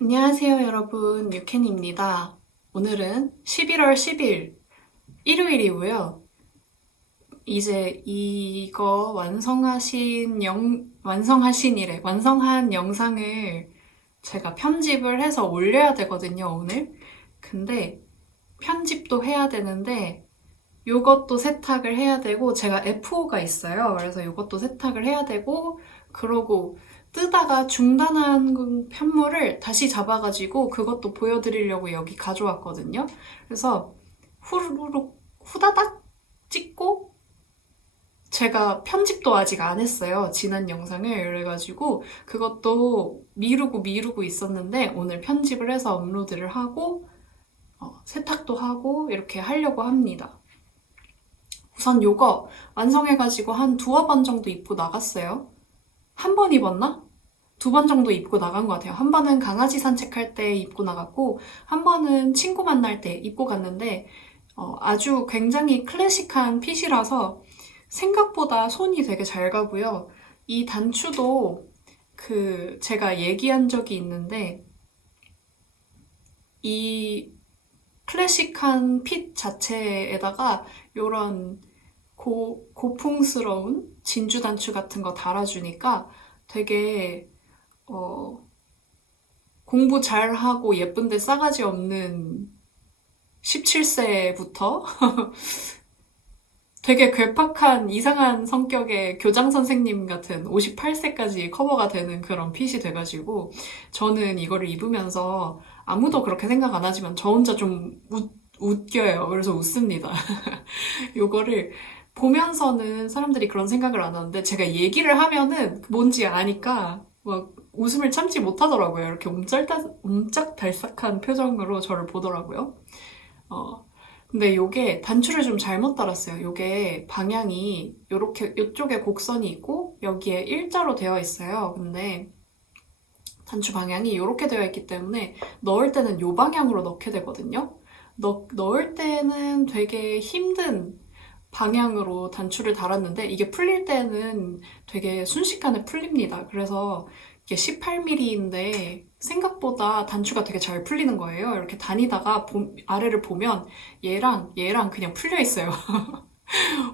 안녕하세요, 여러분. 유캔입니다. 오늘은 11월 10일, 일요일이고요. 이제 이거 완성한 영상을 제가 편집을 해서 올려야 되거든요, 오늘. 근데 편집도 해야 되는데 요것도 세탁을 해야 되고 제가 F5가 있어요. 그래서 요것도 세탁을 해야 되고 그러고 뜨다가 중단한 편물을 다시 잡아가지고 그것도 보여드리려고 여기 가져왔거든요. 그래서 후루룩 후다닥 찍고 제가 편집도 아직 안 했어요. 지난 영상을. 그래가지고 그것도 미루고 있었는데 오늘 편집을 해서 업로드를 하고 세탁도 하고 이렇게 하려고 합니다. 우선 요거 완성해가지고 한 두어 번 정도 입고 나갔어요. 한 번 입었나? 두 번 정도 입고 나간 것 같아요. 한 번은 강아지 산책할 때 입고 나갔고, 한 번은 친구 만날 때 입고 갔는데, 아주 굉장히 클래식한 핏이라서 생각보다 손이 되게 잘 가고요. 이 단추도 제가 얘기한 적이 있는데, 이 클래식한 핏 자체에다가 요런 고풍스러운 진주 단추 같은 거 달아주니까 되게 어, 공부 잘하고 예쁜데 싸가지 없는 17세부터 되게 괴팍한 이상한 성격의 교장 선생님 같은 58세까지 커버가 되는 그런 핏이 돼가지고 저는 이거를 입으면서 아무도 그렇게 생각 안 하지만 저 혼자 좀 웃겨요. 그래서 웃습니다. 요거를 보면서는 사람들이 그런 생각을 안 하는데 제가 얘기를 하면은 뭔지 아니까 막 웃음을 참지 못하더라고요. 이렇게 옴짝달싹한 표정으로 저를 보더라고요. 근데 요게 단추를 좀 잘못 달았어요. 요게 방향이 요렇게 요쪽에 곡선이 있고 여기에 일자로 되어 있어요. 근데 단추 방향이 요렇게 되어 있기 때문에 넣을 때는 요 방향으로 넣게 되거든요. 넣을 때는 되게 힘든 방향으로 단추를 달았는데 이게 풀릴 때는 되게 순식간에 풀립니다. 그래서 이게 18mm인데 생각보다 단추가 되게 잘 풀리는 거예요. 이렇게 다니다가 아래를 보면 얘랑 그냥 풀려 있어요.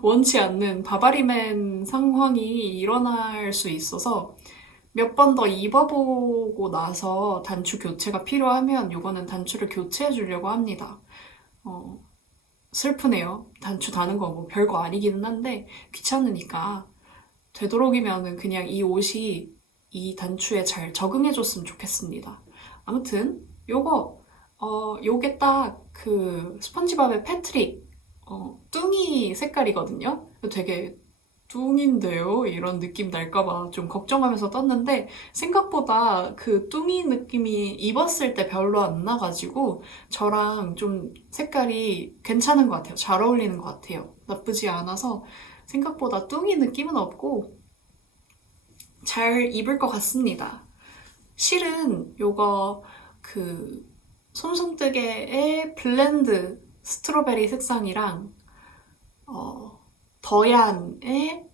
원치 않는 바바리맨 상황이 일어날 수 있어서 몇 번 더 입어보고 나서 단추 교체가 필요하면 이거는 단추를 교체해 주려고 합니다. 어, 슬프네요. 단추 다는 거 뭐 별거 아니기는 한데 귀찮으니까 되도록이면은 그냥 이 옷이 이 단추에 잘 적응해줬으면 좋겠습니다. 아무튼 요게 딱 그 스펀지밥의 패트릭 뚱이 색깔이거든요. 되게 뚱인데요? 이런 느낌 날까봐 좀 걱정하면서 떴는데 생각보다 그 뚱이 느낌이 입었을 때 별로 안 나가지고 저랑 좀 색깔이 괜찮은 것 같아요. 잘 어울리는 것 같아요. 나쁘지 않아서 생각보다 뚱이 느낌은 없고 잘 입을 것 같습니다. 실은 요거 그 솜솜뜨개의 블렌드 스트로베리 색상이랑 더얀의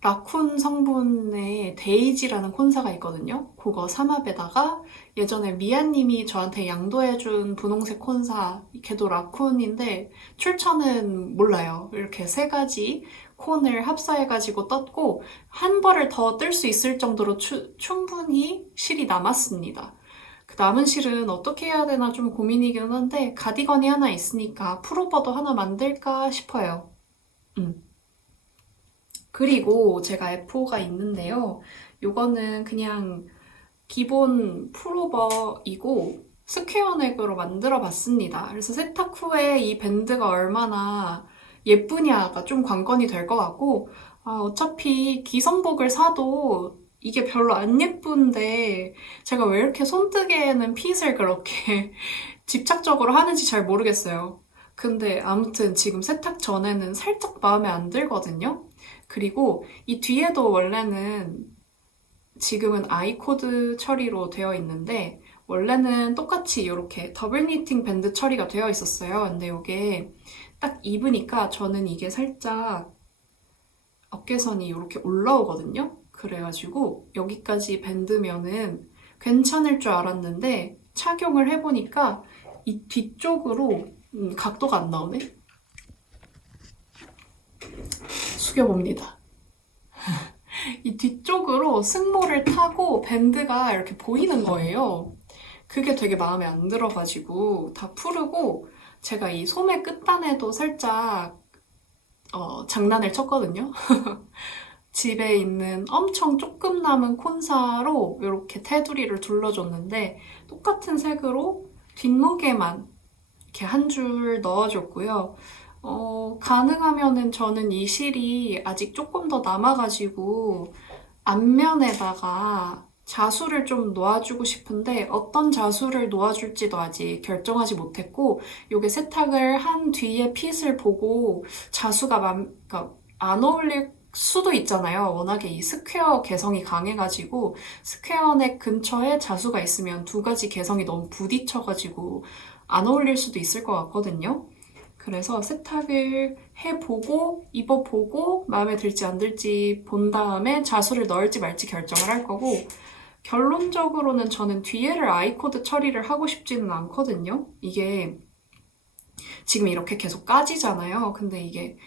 라쿤 성분의 데이지라는 콘사가 있거든요. 그거 삼합에다가 예전에 미아님이 저한테 양도해준 분홍색 콘사, 걔도 라쿤인데 출처는 몰라요. 이렇게 세 가지 콘을 합사해가지고 떴고 한 벌을 더 뜰 수 있을 정도로 충분히 실이 남았습니다. 그 남은 실은 어떻게 해야 되나 좀 고민이긴 한데 가디건이 하나 있으니까 풀오버도 하나 만들까 싶어요. 음. 그리고 제가 F5가 있는데요. 요거는 그냥 기본 풀오버이고 스퀘어 넥으로 만들어 봤습니다. 그래서 세탁 후에 이 밴드가 얼마나 예쁘냐가 좀 관건이 될 것 같고 어차피 기성복을 사도 이게 별로 안 예쁜데 제가 왜 이렇게 손뜨개에는 핏을 그렇게 집착적으로 하는지 잘 모르겠어요. 근데 아무튼 지금 세탁 전에는 살짝 마음에 안 들거든요. 그리고 이 뒤에도 원래는 지금은 아이코드 처리로 되어 있는데 원래는 똑같이 이렇게 더블 니팅 밴드 처리가 되어 있었어요. 근데 이게 딱 입으니까 저는 이게 살짝 어깨선이 이렇게 올라오거든요. 그래가지고 여기까지 밴드면은 괜찮을 줄 알았는데 착용을 해보니까 이 뒤쪽으로 각도가 안 나오네? 숙여봅니다. 이 뒤쪽으로 승모를 타고 밴드가 이렇게 보이는 거예요. 그게 되게 마음에 안 들어가지고 다 풀고 제가 이 소매 끝단에도 살짝 장난을 쳤거든요. 집에 있는 엄청 조금 남은 콘사로 이렇게 테두리를 둘러줬는데 똑같은 색으로 뒷목에만 이렇게 한 줄 넣어줬고요. 가능하면은 저는 이 실이 아직 조금 더 남아가지고 앞면에다가 자수를 좀 놓아주고 싶은데 어떤 자수를 놓아줄지도 아직 결정하지 못했고 요게 세탁을 한 뒤에 핏을 보고 자수가 그러니까 안 어울릴 수도 있잖아요. 워낙에 이 스퀘어 개성이 강해가지고 스퀘어 넥 근처에 자수가 있으면 두 가지 개성이 너무 부딪혀가지고 안 어울릴 수도 있을 것 같거든요. 그래서 세탁을 해보고 입어보고 마음에 들지 안 들지 본 다음에 자수를 넣을지 말지 결정을 할 거고 결론적으로는 저는 뒤에를 아이코드 처리를 하고 싶지는 않거든요. 이게 지금 이렇게 계속 까지잖아요. 근데 이게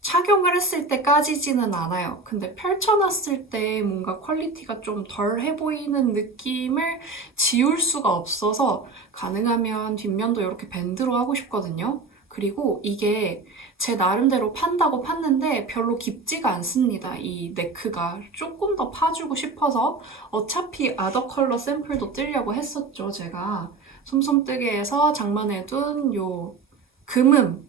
착용을 했을 때 까지지는 않아요. 근데 펼쳐놨을 때 뭔가 퀄리티가 좀 덜해 보이는 느낌을 지울 수가 없어서 가능하면 뒷면도 이렇게 밴드로 하고 싶거든요. 그리고 이게 제 나름대로 판다고 팠는데 별로 깊지가 않습니다. 이 네크가 조금 더 파주고 싶어서 어차피 아더 컬러 샘플도 뜨려고 했었죠. 제가 솜솜뜨개에서 장만해둔 요 금음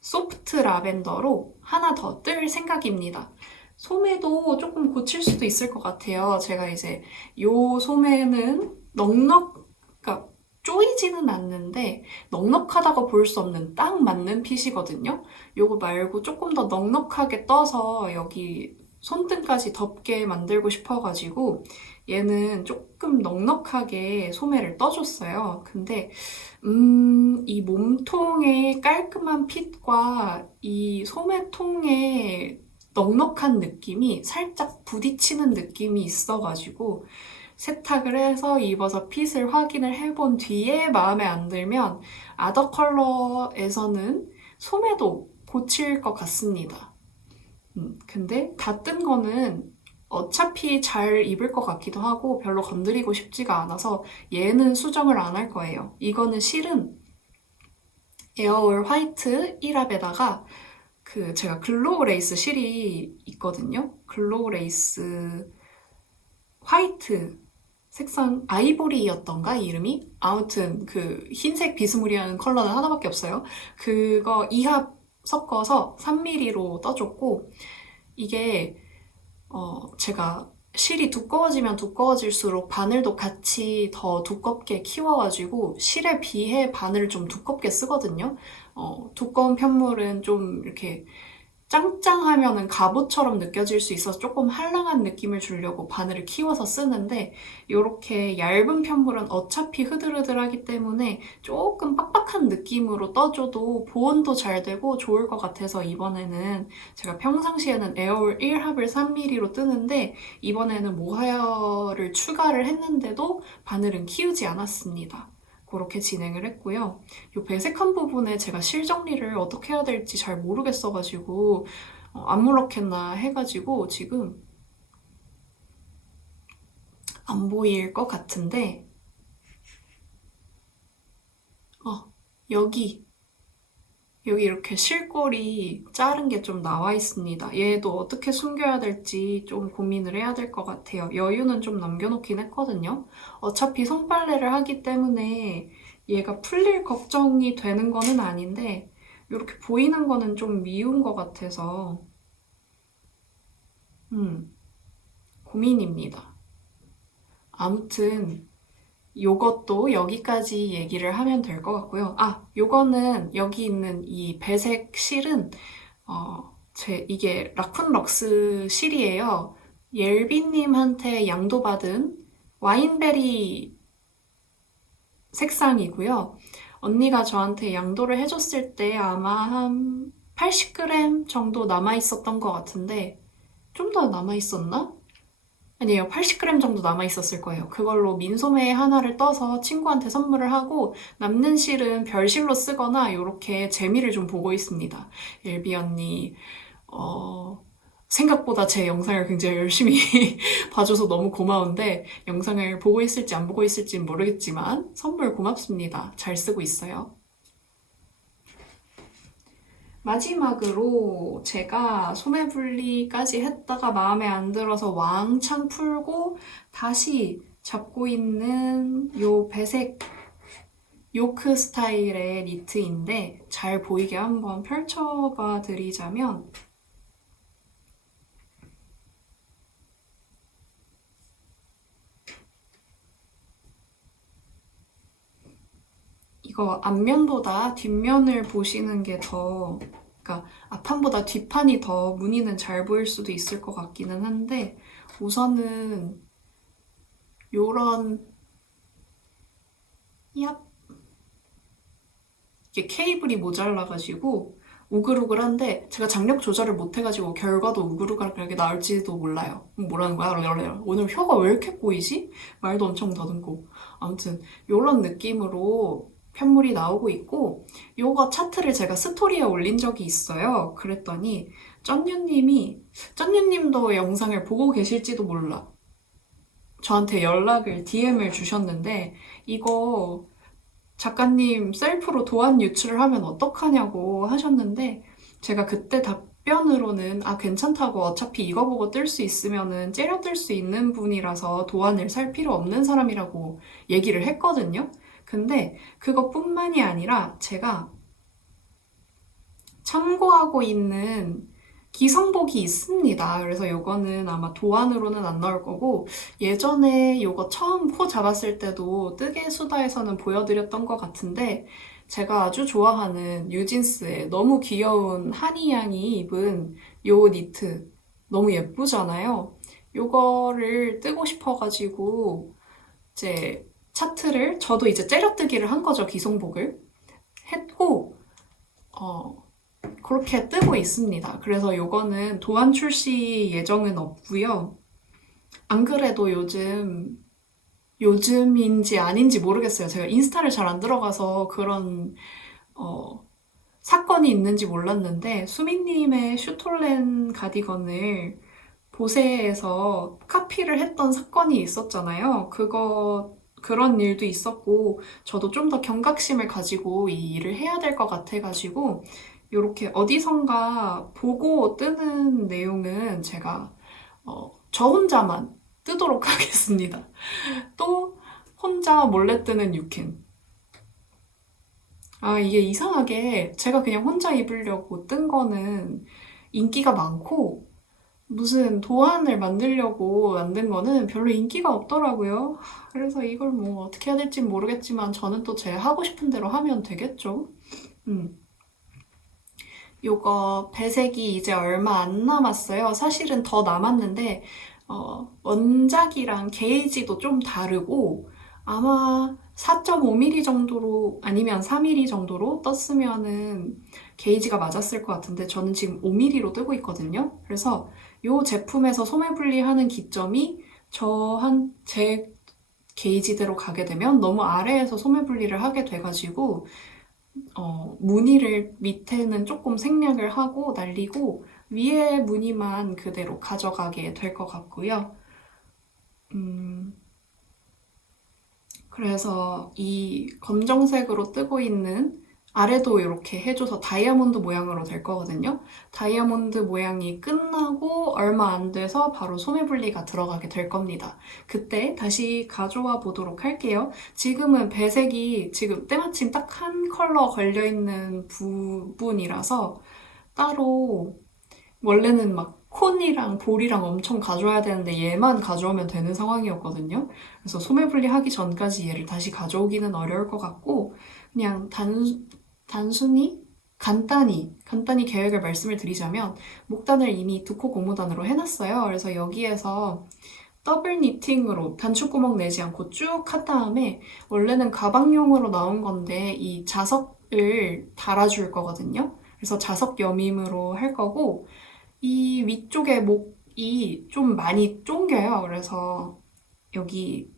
소프트 라벤더로 하나 더 뜰 생각입니다. 소매도 조금 고칠 수도 있을 것 같아요. 제가 이제 요 소매는 그러니까 쪼이지는 않는데 넉넉하다고 볼 수 없는 딱 맞는 핏이거든요. 요거 말고 조금 더 넉넉하게 떠서 여기 손등까지 덮게 만들고 싶어가지고 얘는 조금 넉넉하게 소매를 떠줬어요. 근데 이 몸통의 깔끔한 핏과 이 소매통의 넉넉한 느낌이 살짝 부딪히는 느낌이 있어가지고 세탁을 해서 입어서 핏을 확인을 해본 뒤에 마음에 안 들면 아더 컬러에서는 소매도 고칠 것 같습니다. 근데 다 뜬 거는 어차피 잘 입을 것 같기도 하고 별로 건드리고 싶지가 않아서 얘는 수정을 안 할 거예요. 이거는 실은 에어올 화이트 1합에다가 그 제가 글로우 레이스 실이 있거든요. 글로우 레이스 화이트 색상 아이보리였던가 이름이? 아무튼 그 흰색 비스무리한 컬러는 하나밖에 없어요. 그거 2합 섞어서 3mm로 떠줬고 이게 제가 실이 두꺼워지면 두꺼워질수록 바늘도 같이 더 두껍게 키워가지고 실에 비해 바늘을 좀 두껍게 쓰거든요. 두꺼운 편물은 좀 이렇게 짱짱하면은 갑옷처럼 느껴질 수 있어서 조금 한량한 느낌을 주려고 바늘을 키워서 쓰는데 이렇게 얇은 편물은 어차피 흐들흐들하기 때문에 조금 빡빡한 느낌으로 떠줘도 보온도 잘 되고 좋을 것 같아서 이번에는 제가 평상시에는 에어올 1합을 3mm로 뜨는데 이번에는 모하이어를 추가를 했는데도 바늘은 키우지 않았습니다. 그렇게 진행을 했고요. 이 배색한 부분에 제가 실 정리를 어떻게 해야 될지 잘 모르겠어가지고 아무렇게나 해가지고 지금 안 보일 것 같은데 여기 이렇게 실골이 자른 게 좀 나와 있습니다. 얘도 어떻게 숨겨야 될지 좀 고민을 해야 될 것 같아요. 여유는 좀 남겨놓긴 했거든요. 어차피 손빨래를 하기 때문에 얘가 풀릴 걱정이 되는 거는 아닌데 이렇게 보이는 거는 좀 미운 것 같아서 고민입니다. 아무튼 요것도 여기까지 얘기를 하면 될 것 같고요. 요거는 여기 있는 이 배색 실은 이게 라쿤럭스 실이에요. 옐비님한테 양도받은 와인베리 색상이고요. 언니가 저한테 양도를 해줬을 때 아마 한 80g 정도 남아있었던 것 같은데 좀 더 남아있었나? 아니에요. 80g 정도 남아있었을 거예요. 그걸로 민소매 하나를 떠서 친구한테 선물을 하고 남는 실은 별실로 쓰거나 이렇게 재미를 좀 보고 있습니다. 일비 언니, 어, 생각보다 제 영상을 굉장히 열심히 봐줘서 너무 고마운데 영상을 보고 있을지 안 보고 있을지는 모르겠지만 선물 고맙습니다. 잘 쓰고 있어요. 마지막으로 제가 소매분리까지 했다가 마음에 안 들어서 왕창 풀고 다시 잡고 있는 요 배색 요크 스타일의 니트인데 잘 보이게 한번 펼쳐봐 드리자면 이거 앞면보다 뒷면을 보시는 게 더, 그러니까 앞판보다 뒷판이 더 무늬는 잘 보일 수도 있을 것 같기는 한데 우선은 요런 얍 이게 케이블이 모자라가지고 우글우글한데 제가 장력 조절을 못해가지고 결과도 우글우글하게 나올지도 몰라요. 뭐라는 거야? 오늘 혀가 왜 이렇게 꼬이지? 말도 엄청 더듬고. 아무튼 요런 느낌으로 편물이 나오고 있고 요거 차트를 제가 스토리에 올린 적이 있어요. 그랬더니 쩐유님도 영상을 보고 계실지도 몰라. 저한테 DM을 주셨는데 이거 작가님 셀프로 도안 유출을 하면 어떡하냐고 하셨는데 제가 그때 답변으로는 괜찮다고 어차피 이거 보고 뜰 수 있으면은 째려 뜰 수 있는 분이라서 도안을 살 필요 없는 사람이라고 얘기를 했거든요. 근데 그것뿐만이 아니라 제가 참고하고 있는 기성복이 있습니다. 그래서 이거는 아마 도안으로는 안 나올 거고 예전에 이거 처음 코 잡았을 때도 뜨개 수다에서는 보여드렸던 것 같은데 제가 아주 좋아하는 뉴진스의 너무 귀여운 하니 양이 입은 요 니트 너무 예쁘잖아요. 요거를 뜨고 싶어가지고 이제 차트를 저도 이제 째려뜨기를 한 거죠. 기성복을 했고 그렇게 뜨고 있습니다. 그래서 요거는 도안 출시 예정은 없고요. 안 그래도 요즘인지 아닌지 모르겠어요. 제가 인스타를 잘 안 들어가서 그런 사건이 있는지 몰랐는데 수민님의 슈톨렌 가디건을 보세에서 카피를 했던 사건이 있었잖아요. 그런 일도 있었고 저도 좀 더 경각심을 가지고 이 일을 해야 될 것 같아가지고 이렇게 어디선가 보고 뜨는 내용은 제가 저 혼자만 뜨도록 하겠습니다. 또 혼자 몰래 뜨는 유캔. 이게 이상하게 제가 그냥 혼자 입으려고 뜬 거는 인기가 많고 무슨 도안을 만들려고 만든 거는 별로 인기가 없더라고요. 그래서 이걸 뭐 어떻게 해야 될지 모르겠지만 저는 또 제 하고 싶은 대로 하면 되겠죠. 음. 요거 배색이 이제 얼마 안 남았어요. 사실은 더 남았는데 원작이랑 게이지도 좀 다르고 아마 4.5mm 정도로 아니면 4mm 정도로 떴으면은 게이지가 맞았을 것 같은데 저는 지금 5mm로 뜨고 있거든요. 그래서 요 제품에서 소매 분리하는 기점이 제 게이지대로 가게 되면 너무 아래에서 소매 분리를 하게 돼가지고 무늬를 밑에는 조금 생략을 하고 날리고 위에 무늬만 그대로 가져가게 될 것 같고요. 그래서 이 검정색으로 뜨고 있는 아래도 이렇게 해줘서 다이아몬드 모양으로 될 거거든요. 다이아몬드 모양이 끝나고 얼마 안 돼서 바로 소매 분리가 들어가게 될 겁니다. 그때 다시 가져와 보도록 할게요. 지금은 배색이 지금 때마침 딱 한 컬러 걸려있는 부분이라서 따로 원래는 막 콘이랑 볼이랑 엄청 가져와야 되는데 얘만 가져오면 되는 상황이었거든요. 그래서 소매분리 하기 전까지 얘를 다시 가져오기는 어려울 것 같고 그냥 단순히 간단히 계획을 말씀을 드리자면 목단을 이미 2코 고무단으로 해놨어요. 그래서 여기에서 더블 니팅으로 단추구멍 내지 않고 쭉 한 다음에 원래는 가방용으로 나온 건데 이 자석을 달아줄 거거든요. 그래서 자석 여밈으로 할 거고 이 위쪽에 좀 많이 쫑겨요. 그래서 여기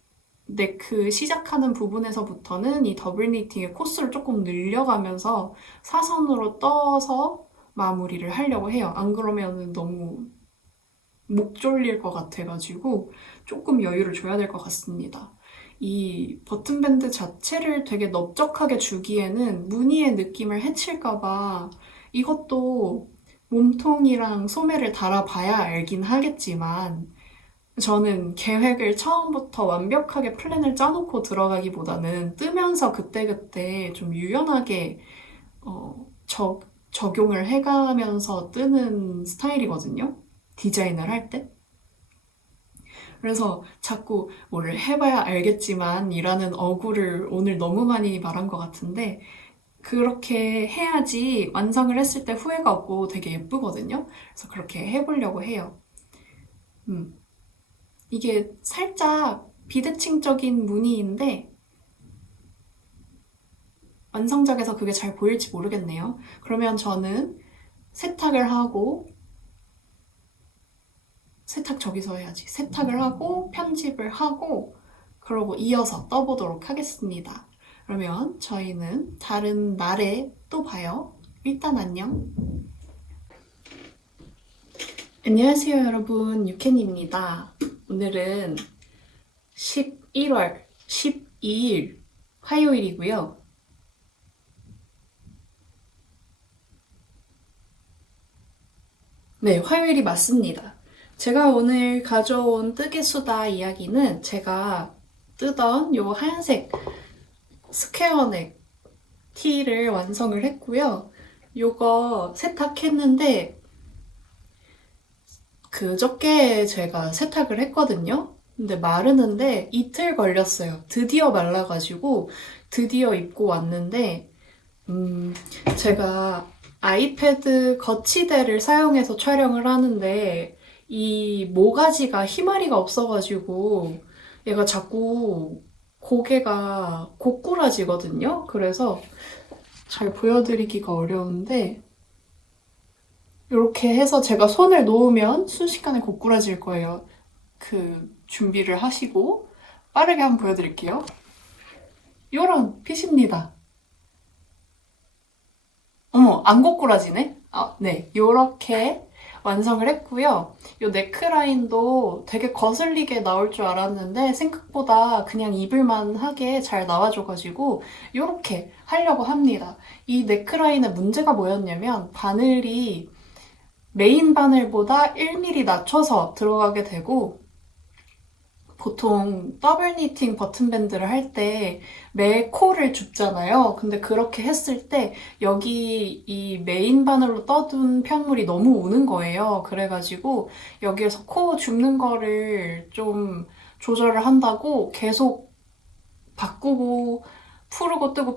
네크 시작하는 부분에서부터는 이 더블 니팅의 코스를 조금 늘려가면서 사선으로 떠서 마무리를 하려고 해요. 안 그러면은 너무 목 졸릴 것 같아가지고 조금 여유를 줘야 될 것 같습니다. 이 버튼밴드 자체를 되게 넓적하게 주기에는 무늬의 느낌을 해칠까봐 이것도 몸통이랑 소매를 달아봐야 알긴 하겠지만 저는 계획을 처음부터 완벽하게 플랜을 짜놓고 들어가기보다는 뜨면서 그때그때 좀 유연하게 적용을 해가면서 뜨는 스타일이거든요. 디자인을 할 때. 그래서 자꾸 뭐를 해봐야 알겠지만 이라는 어구를 오늘 너무 많이 말한 것 같은데 그렇게 해야지 완성을 했을 때 후회가 없고 되게 예쁘거든요. 그래서 그렇게 해보려고 해요. 음. 이게 살짝 비대칭적인 무늬인데 완성작에서 그게 잘 보일지 모르겠네요. 그러면 저는 세탁을 하고 세탁 저기서 해야지. 세탁을 하고 편집을 하고 그러고 이어서 떠보도록 하겠습니다. 그러면 저희는 다른 날에 또 봐요. 일단 안녕. 안녕하세요 여러분, 유캔입니다. 오늘은 11월 12일 화요일이고요. 네, 화요일이 맞습니다. 제가 오늘 가져온 뜨개수다 이야기는 제가 뜨던 요 하얀색 스퀘어넥 티를 완성을 했고요. 요거 세탁했는데 그저께 제가 세탁을 했거든요. 근데 마르는데 이틀 걸렸어요. 드디어 말라가지고 드디어 입고 왔는데 제가 아이패드 거치대를 사용해서 촬영을 하는데 이 모가지가 희마리가 없어가지고 얘가 자꾸 고개가 고꾸라지거든요. 그래서 잘 보여드리기가 어려운데 이렇게 해서 제가 손을 놓으면 순식간에 고꾸라질 거예요. 그 준비를 하시고 빠르게 한번 보여드릴게요. 이런 핏입니다. 어머, 안 고꾸라지네? 아, 네. 요렇게 완성을 했고요. 요 네크라인도 되게 거슬리게 나올 줄 알았는데 생각보다 그냥 입을만 하게 잘 나와줘가지고 요렇게 하려고 합니다. 이 네크라인의 문제가 뭐였냐면 바늘이 메인 바늘보다 1mm 낮춰서 들어가게 되고 보통 더블 니팅 버튼밴드를 할 때 매 코를 줍잖아요. 근데 그렇게 했을 때 여기 이 메인 바늘로 떠둔 편물이 너무 우는 거예요. 그래가지고 여기에서 코 줍는 거를 좀 조절을 한다고 계속 바꾸고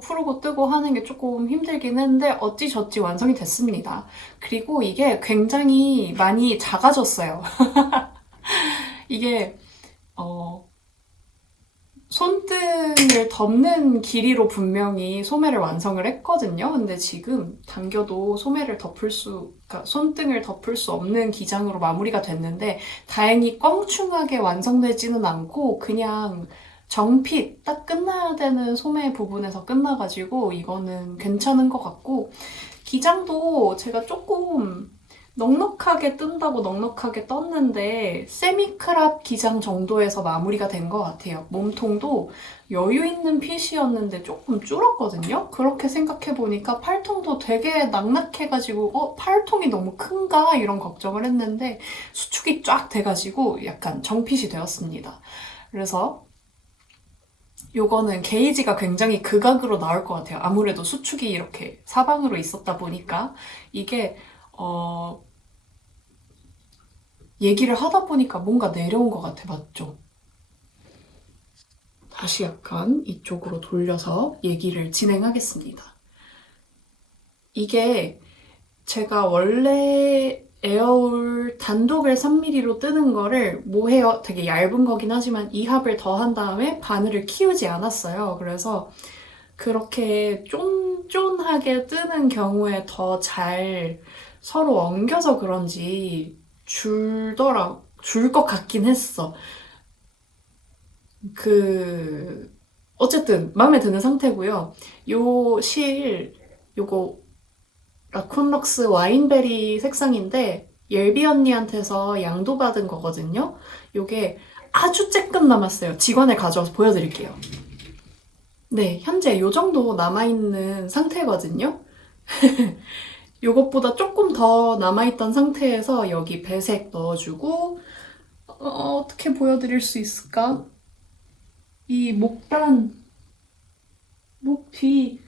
풀고 뜨고 하는 게 조금 힘들긴 했는데 어찌저찌 완성이 됐습니다. 그리고 이게 굉장히 많이 작아졌어요. 이게 어, 손등을 덮는 길이로 분명히 소매를 완성을 했거든요. 근데 지금 당겨도 그러니까 손등을 덮을 수 없는 기장으로 마무리가 됐는데 다행히 껑충하게 완성되지는 않고 그냥 정핏 딱 끝나야 되는 소매 부분에서 끝나가지고 이거는 괜찮은 것 같고 기장도 제가 조금 넉넉하게 뜬다고 넉넉하게 떴는데 세미크랍 기장 정도에서 마무리가 된 것 같아요. 몸통도 여유 있는 핏이었는데 조금 줄었거든요. 그렇게 생각해보니까 팔통도 되게 낙낙해가지고 팔통이 너무 큰가? 이런 걱정을 했는데 수축이 쫙 돼가지고 약간 정핏이 되었습니다. 그래서 요거는 게이지가 굉장히 극악으로 나올 것 같아요. 아무래도 수축이 이렇게 사방으로 있었다 보니까 이게 얘기를 하다 보니까 뭔가 내려온 것 같아, 맞죠? 다시 약간 이쪽으로 돌려서 얘기를 진행하겠습니다. 이게 제가 원래 에어울 단독을 3mm로 뜨는 거를 모헤어 되게 얇은 거긴 하지만 2합을 더 한 다음에 바늘을 키우지 않았어요. 그래서 그렇게 쫀쫀하게 뜨는 경우에 더 잘 서로 엉겨서 그런지 줄 것 같긴 했어. 어쨌든 마음에 드는 상태고요. 요 실, 요거 라쿤럭스 와인베리 색상인데 옐비 언니한테서 양도받은 거거든요. 요게 아주 쬐끔 남았어요. 직원에 가져와서 보여드릴게요. 네, 현재 요 정도 남아있는 상태거든요. 요것보다 조금 더 남아있던 상태에서 여기 배색 넣어주고 어떻게 보여드릴 수 있을까? 이 목단, 목 뒤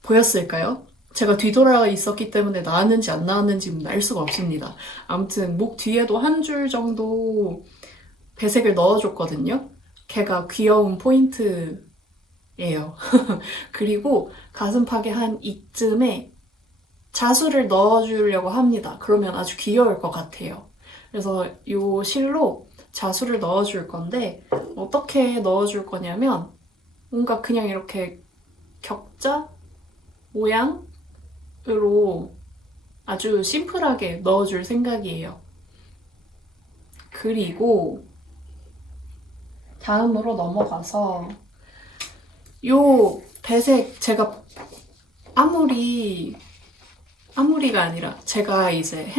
보였을까요? 제가 뒤돌아 있었기 때문에 나왔는지 안 나왔는지 알 수가 없습니다. 아무튼 목 뒤에도 한 줄 정도 배색을 넣어줬거든요. 걔가 귀여운 포인트예요. 그리고 가슴팍에 한 이쯤에 자수를 넣어주려고 합니다. 그러면 아주 귀여울 것 같아요. 그래서 이 실로 자수를 넣어줄 건데 어떻게 넣어줄 거냐면 뭔가 그냥 이렇게 격자 모양으로 아주 심플하게 넣어줄 생각이에요. 그리고 다음으로 넘어가서 요 배색 제가 아무리가 아니라 제가 이제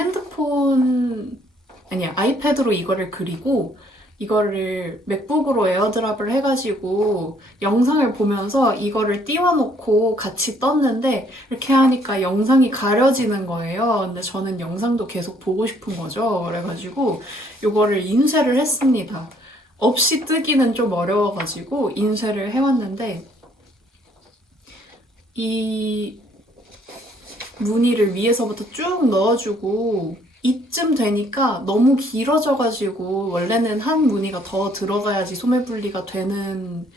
아이패드로 이거를 그리고 이거를 맥북으로 에어드랍을 해가지고 영상을 보면서 이거를 띄워놓고 같이 떴는데 이렇게 하니까 영상이 가려지는 거예요. 근데 저는 영상도 계속 보고 싶은 거죠. 그래가지고 이거를 인쇄를 했습니다. 없이 뜨기는 좀 어려워가지고 인쇄를 해왔는데 이 무늬를 위에서부터 쭉 넣어주고 이쯤 되니까 너무 길어져가지고 원래는 한 무늬가 더 들어가야지 소매 분리가 되는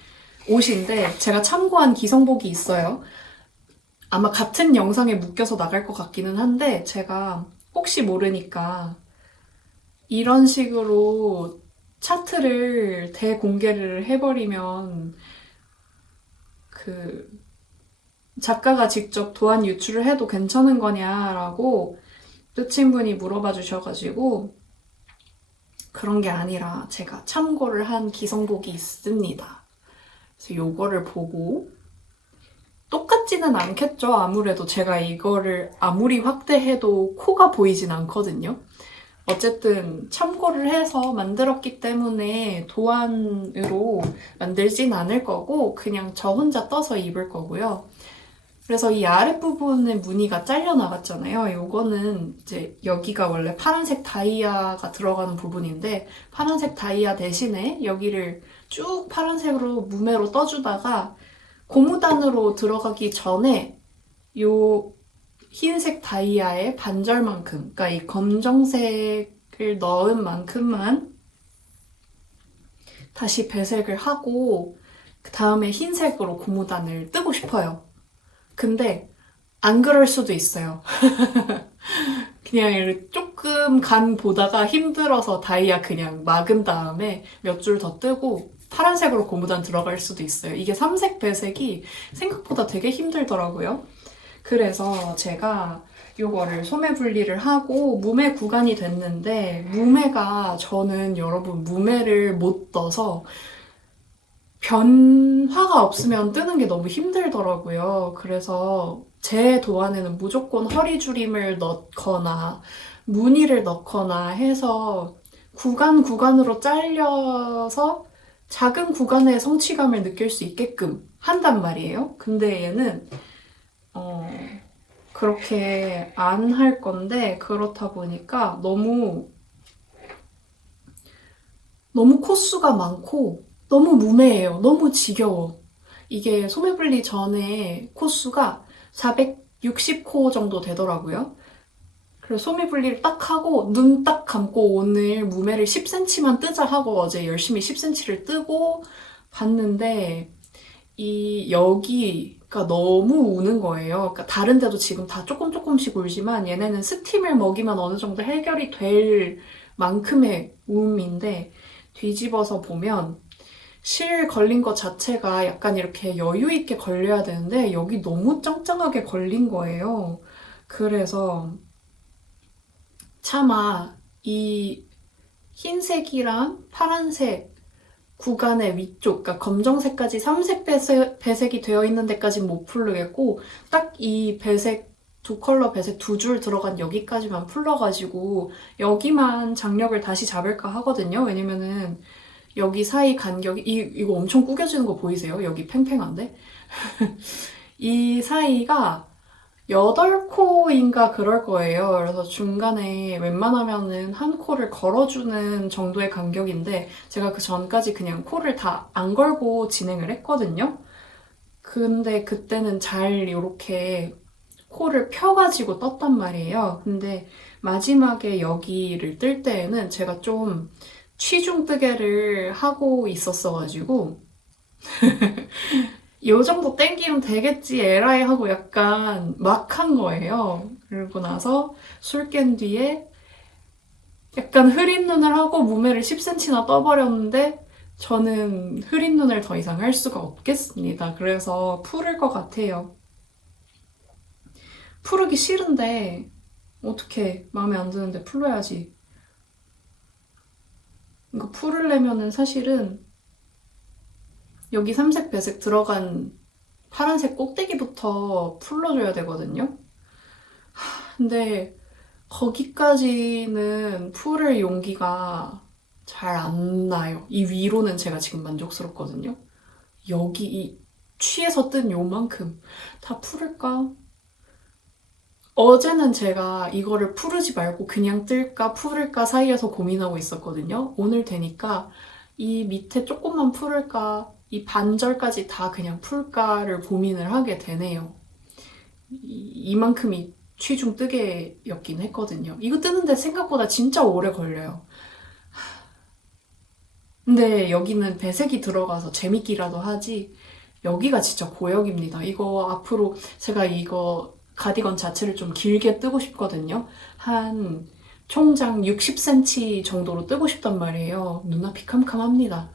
옷인데 제가 참고한 기성복이 있어요. 아마 같은 영상에 묶여서 나갈 것 같기는 한데 제가 혹시 모르니까 이런 식으로 차트를 대공개를 해버리면 작가가 직접 도안 유출을 해도 괜찮은 거냐라고 뜻친분이 물어봐 주셔가지고 그런 게 아니라 제가 참고를 한 기성복이 있습니다. 그래서 요거를 보고 똑같지는 않겠죠. 아무래도 제가 이거를 아무리 확대해도 코가 보이진 않거든요. 어쨌든 참고를 해서 만들었기 때문에 도안으로 만들진 않을 거고 그냥 저 혼자 떠서 입을 거고요. 그래서 이 아랫부분의 무늬가 잘려 나갔잖아요. 요거는 이제 여기가 원래 파란색 다이아가 들어가는 부분인데 파란색 다이아 대신에 여기를 쭉 파란색으로 무매로 떠주다가 고무단으로 들어가기 전에 요 흰색 다이아의 반절만큼, 그러니까 이 검정색을 넣은 만큼만 다시 배색을 하고 그 다음에 흰색으로 고무단을 뜨고 싶어요. 근데 안 그럴 수도 있어요. 그냥 조금 간 보다가 힘들어서 다이아 그냥 막은 다음에 몇 줄 더 뜨고 파란색으로 고무단 들어갈 수도 있어요. 이게 삼색 배색이 생각보다 되게 힘들더라고요. 그래서 제가 요거를 소매 분리를 하고 무매 구간이 됐는데 무매가 저는 여러분 무매를 못 떠서 변화가 없으면 뜨는 게 너무 힘들더라고요. 그래서 제 도안에는 무조건 허리줄임을 넣거나 무늬를 넣거나 해서 구간으로 잘려서 작은 구간의 성취감을 느낄 수 있게끔 한단 말이에요. 근데 얘는 그렇게 안 할 건데 그렇다 보니까 너무 코수가 많고 너무 무매해요. 너무 지겨워. 이게 소매 분리 전에 코수가 460코 정도 되더라고요. 그래서 소매 분리를 딱 하고 눈 딱 감고 오늘 무매를 10cm만 뜨자 하고 어제 열심히 10cm를 뜨고 봤는데 여기가 너무 우는 거예요. 그러니까 다른 데도 지금 다 조금씩 울지만 얘네는 스팀을 먹이면 어느 정도 해결이 될 만큼의 우음인데 뒤집어서 보면 실 걸린 것 자체가 약간 이렇게 여유 있게 걸려야 되는데 여기 너무 짱짱하게 걸린 거예요. 그래서 차마 이 흰색이랑 파란색 구간의 위쪽, 그러니까 검정색까지 3색 배색이 되어 있는 데까지 못 풀르겠고, 딱 이 배색, 두 컬러 배색 두 줄 들어간 여기까지만 풀러가지고, 여기만 장력을 다시 잡을까 하거든요. 왜냐면은, 여기 사이 간격이, 이거 엄청 구겨지는 거 보이세요? 여기 팽팽한데? 이 사이가 8코인가 그럴 거예요. 그래서 중간에 웬만하면은 한 코를 걸어주는 정도의 간격인데 제가 그 전까지 그냥 코를 다 안 걸고 진행을 했거든요. 근데 그때는 잘 이렇게 코를 펴가지고 떴단 말이에요. 근데 마지막에 여기를 뜰 때에는 제가 좀 취중뜨개를 하고 있었어가지고 이 정도 땡기면 되겠지, 에라이 하고 약간 막 한 거예요. 그러고 나서 술 깬 뒤에 약간 흐린 눈을 하고 무매를 10cm나 떠버렸는데 저는 흐린 눈을 더 이상 할 수가 없겠습니다. 그래서 풀을 것 같아요. 풀기 싫은데 어떻게 마음에 안 드는데 풀어야지. 이거 풀으려면은 사실은 여기 삼색 배색 들어간 파란색 꼭대기부터 풀러줘야 되거든요. 근데 거기까지는 풀을 용기가 잘 안 나요. 이 위로는 제가 지금 만족스럽거든요. 여기 이 취에서 뜬 요만큼 다 풀을까? 어제는 제가 이거를 풀지 말고 그냥 뜰까 풀을까 사이에서 고민하고 있었거든요. 오늘 되니까 이 밑에 조금만 풀을까 이 반절까지 다 그냥 풀까를 고민을 하게 되네요. 이만큼이 취중 뜨개였긴 했거든요. 이거 뜨는데 생각보다 진짜 오래 걸려요. 근데 여기는 배색이 들어가서 재밌기라도 하지 여기가 진짜 고역입니다. 이거 앞으로 제가 이거 가디건 자체를 좀 길게 뜨고 싶거든요. 한 총장 60cm 정도로 뜨고 싶단 말이에요. 눈앞이 캄캄합니다.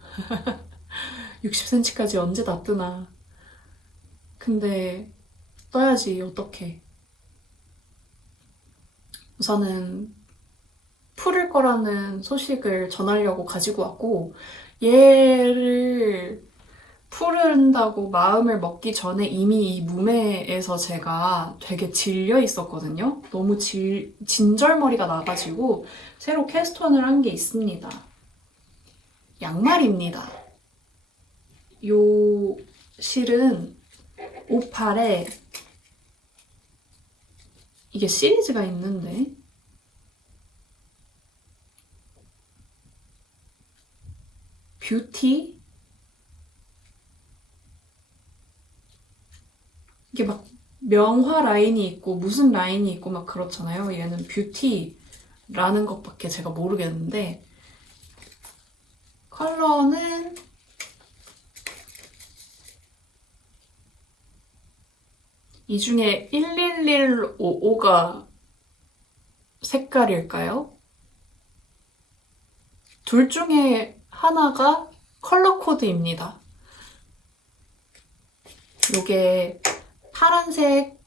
60cm까지 언제 다 뜨나. 근데 떠야지 어떡해. 우선은 풀을 거라는 소식을 전하려고 가지고 왔고 얘를 푸른다고 마음을 먹기 전에 이미 이 무매에서 제가 되게 질려 있었거든요. 너무 진절머리가 나가지고 새로 캐스톤을 한 게 있습니다. 양말입니다. 요 실은 오팔에 이게 시리즈가 있는데 뷰티? 이게 막 명화 라인이 있고 무슨 라인이 있고 막 그렇잖아요. 얘는 뷰티라는 것밖에 제가 모르겠는데 컬러는 이 중에 11155가 색깔일까요? 둘 중에 하나가 컬러 코드입니다. 요게 파란색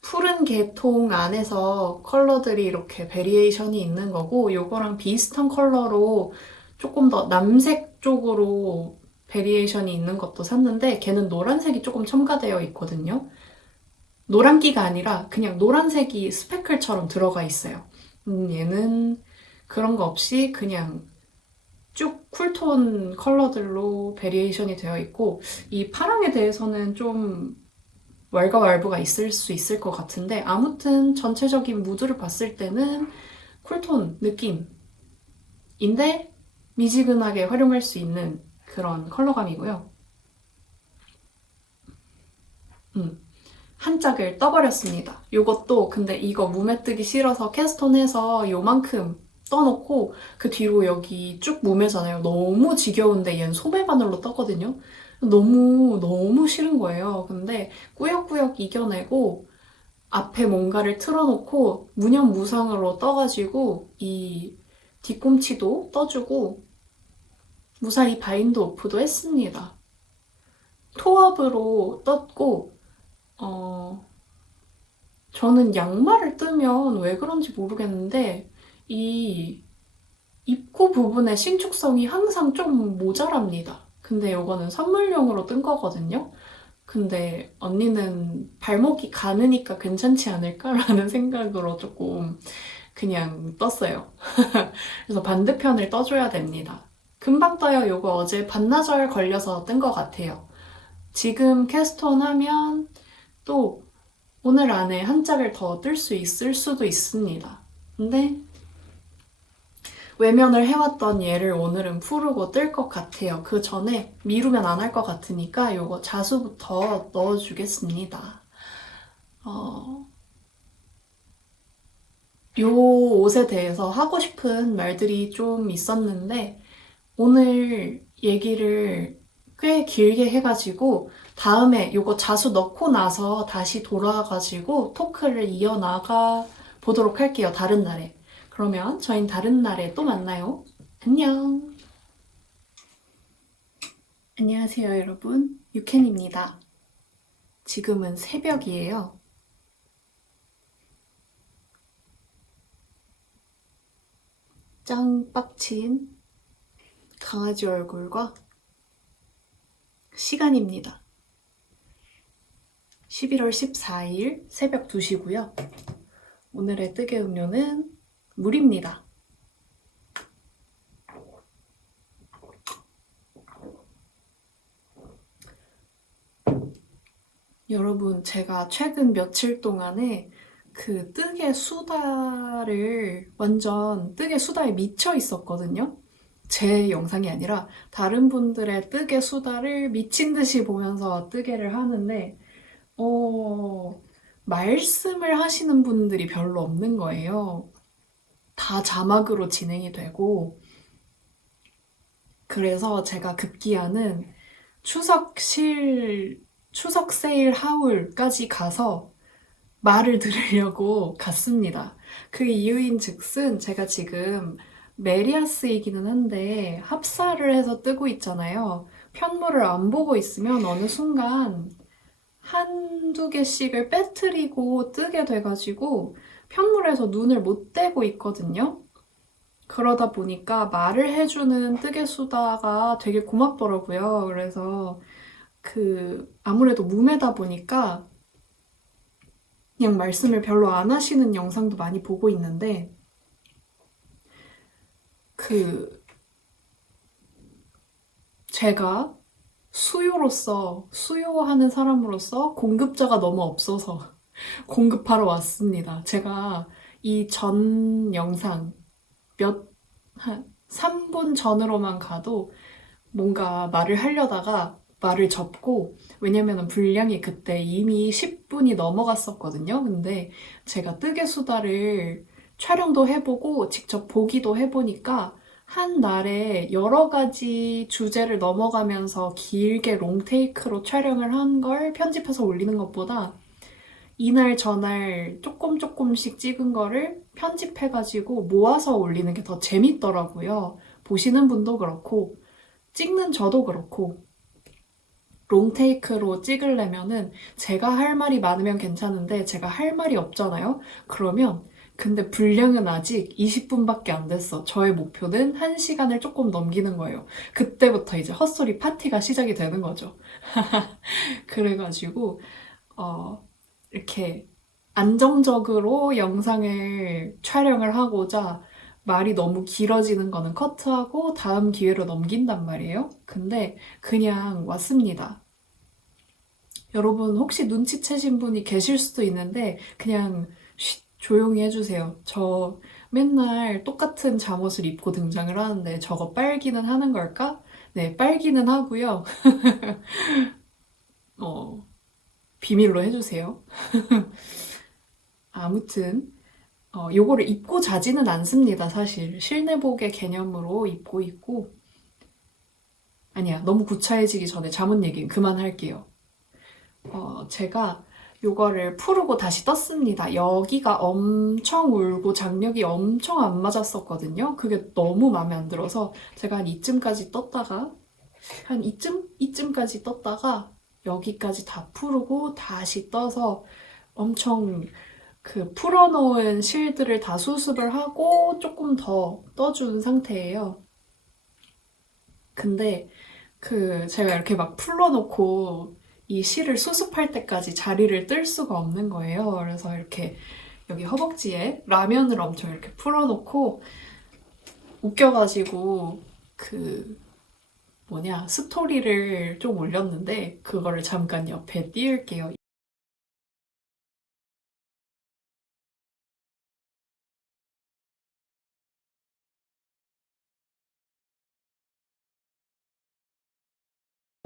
푸른 계통 안에서 컬러들이 이렇게 베리에이션이 있는 거고 요거랑 비슷한 컬러로 조금 더 남색 쪽으로 베리에이션이 있는 것도 샀는데 걔는 노란색이 조금 첨가되어 있거든요. 노란기가 아니라 그냥 노란색이 스패클처럼 들어가 있어요. 얘는 그런 거 없이 그냥 쭉 쿨톤 컬러들로 베리에이션이 되어 있고 이 파랑에 대해서는 좀 왈가왈부가 있을 수 있을 것 같은데 아무튼 전체적인 무드를 봤을 때는 쿨톤 느낌인데 미지근하게 활용할 수 있는 그런 컬러감이고요. 한 짝을 떠버렸습니다. 이것도 근데 이거 무매 뜨기 싫어서 캐스톤해서 요만큼 떠놓고 그 뒤로 여기 쭉 무매잖아요. 너무 지겨운데 얘는 소매 바늘로 떴거든요. 너무 싫은 거예요. 근데 꾸역꾸역 이겨내고 앞에 뭔가를 틀어놓고 무념무상으로 떠가지고 이 뒤꿈치도 떠주고 무사히 바인드 오프도 했습니다. 토업으로 떴고 저는 양말을 뜨면 왜 그런지 모르겠는데 이 입구 부분의 신축성이 항상 좀 모자랍니다. 근데 이거는 선물용으로 뜬 거거든요. 근데 언니는 발목이 가느니까 괜찮지 않을까라는 생각으로 조금 그냥 떴어요. 그래서 반대편을 떠줘야 됩니다. 금방 떠요. 요거 어제 반나절 걸려서 뜬 것 같아요. 지금 캐스톤 하면 또 오늘 안에 한 짝을 더 뜰 수 있을 수도 있습니다. 근데 외면을 해왔던 얘를 오늘은 푸르고 뜰 것 같아요. 그 전에 미루면 안 할 것 같으니까 요거 자수부터 넣어주겠습니다. 요 옷에 대해서 하고 싶은 말들이 좀 있었는데 오늘 얘기를 꽤 길게 해가지고 다음에 요거 자수 넣고 나서 다시 돌아와가지고 토크를 이어나가 보도록 할게요. 다른 날에. 그러면 저희는 다른 날에 또 만나요. 안녕. 안녕하세요, 여러분. 유캔입니다. 지금은 새벽이에요. 짱 빡친 강아지 얼굴과 시간입니다. 11월 14일 새벽 2시고요. 오늘의 뜨개 음료는 물입니다. 여러분, 제가 최근 며칠 동안에 그 뜨개 수다를 완전 뜨개 수다에 미쳐 있었거든요. 제 영상이 아니라 다른 분들의 뜨개 수다를 미친 듯이 보면서 뜨개를 하는데 말씀을 하시는 분들이 별로 없는 거예요. 다 자막으로 진행이 되고 그래서 제가 급기야는 추석 세일 하울까지 가서 말을 들으려고 갔습니다. 그 이유인 즉슨 제가 지금 메리아스이기는 한데 합사를 해서 뜨고 있잖아요. 편물을 안 보고 있으면 어느 순간 한두 개씩을 빼뜨리고 뜨게 돼가지고 편물에서 눈을 못 떼고 있거든요. 그러다 보니까 말을 해주는 뜨개 수다가 되게 고맙더라고요. 그래서 아무래도 무매다 보니까 그냥 말씀을 별로 안 하시는 영상도 많이 보고 있는데 제가 수요하는 사람으로서 공급자가 너무 없어서 공급하러 왔습니다. 제가 이 전 영상 한 3분 전으로만 가도 뭔가 말을 하려다가 말을 접고 왜냐면은 분량이 그때 이미 10분이 넘어갔었거든요. 근데 제가 뜨개 수다를 촬영도 해보고 직접 보기도 해보니까 한 날에 여러 가지 주제를 넘어가면서 길게 롱테이크로 촬영을 한 걸 편집해서 올리는 것보다 이날 저날 조금씩 찍은 거를 편집해가지고 모아서 올리는 게 더 재밌더라고요. 보시는 분도 그렇고 찍는 저도 그렇고 롱테이크로 찍으려면은 제가 할 말이 많으면 괜찮은데 제가 할 말이 없잖아요? 그러면 근데 분량은 아직 20분밖에 안 됐어. 저의 목표는 1시간을 조금 넘기는 거예요. 그때부터 이제 헛소리 파티가 시작이 되는 거죠. 그래가지고 이렇게 안정적으로 영상을 촬영을 하고자 말이 너무 길어지는 거는 커트하고 다음 기회로 넘긴단 말이에요. 근데 그냥 왔습니다. 여러분 혹시 눈치채신 분이 계실 수도 있는데 그냥 조용히 해주세요. 저 맨날 똑같은 잠옷을 입고 등장을 하는데 저거 빨기는 하는 걸까? 네, 빨기는 하고요. 비밀로 해주세요. 아무튼 요거를 입고 자지는 않습니다. 사실 실내복의 개념으로 입고 있고 아니야, 너무 구차해지기 전에 잠옷 얘기는 그만할게요. 제가 요거를 푸르고 다시 떴습니다. 여기가 엄청 울고 장력이 엄청 안 맞았었거든요. 그게 너무 마음에 안 들어서 제가 한 이쯤까지 떴다가 한 이쯤까지 떴다가 여기까지 다 푸르고 다시 떠서 엄청 그 풀어놓은 실들을 다 수습을 하고 조금 더 떠준 상태예요. 근데 그 제가 이렇게 막 풀러놓고 이 실을 수습할 때까지 자리를 뜰 수가 없는 거예요. 그래서 이렇게 여기 허벅지에 라면을 엄청 이렇게 풀어놓고 웃겨가지고 그 스토리를 좀 올렸는데 그거를 잠깐 옆에 띄울게요.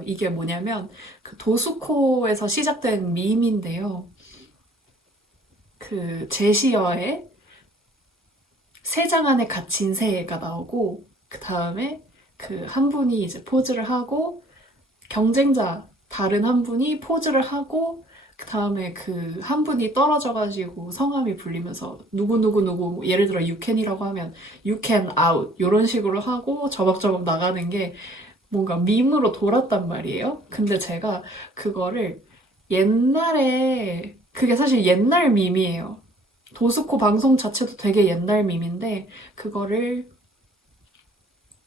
이게 뭐냐면 그 도수코에서 시작된 밈인데요. 그 제시어에 세 장 안에 갇힌 새가 나오고 그 다음에 그 한 분이 이제 포즈를 하고 경쟁자 다른 한 분이 포즈를 하고 그 다음에 그 한 분이 떨어져가지고 성함이 불리면서 누구 예를 들어 유캔이라고 하면 유캔 아웃 이런 식으로 하고 저벅저벅 나가는 게 뭔가 밈으로 돌았단 말이에요. 근데 제가 그거를 옛날에 그게 사실 옛날 밈이에요. 도스코 방송 자체도 되게 옛날 밈인데 그거를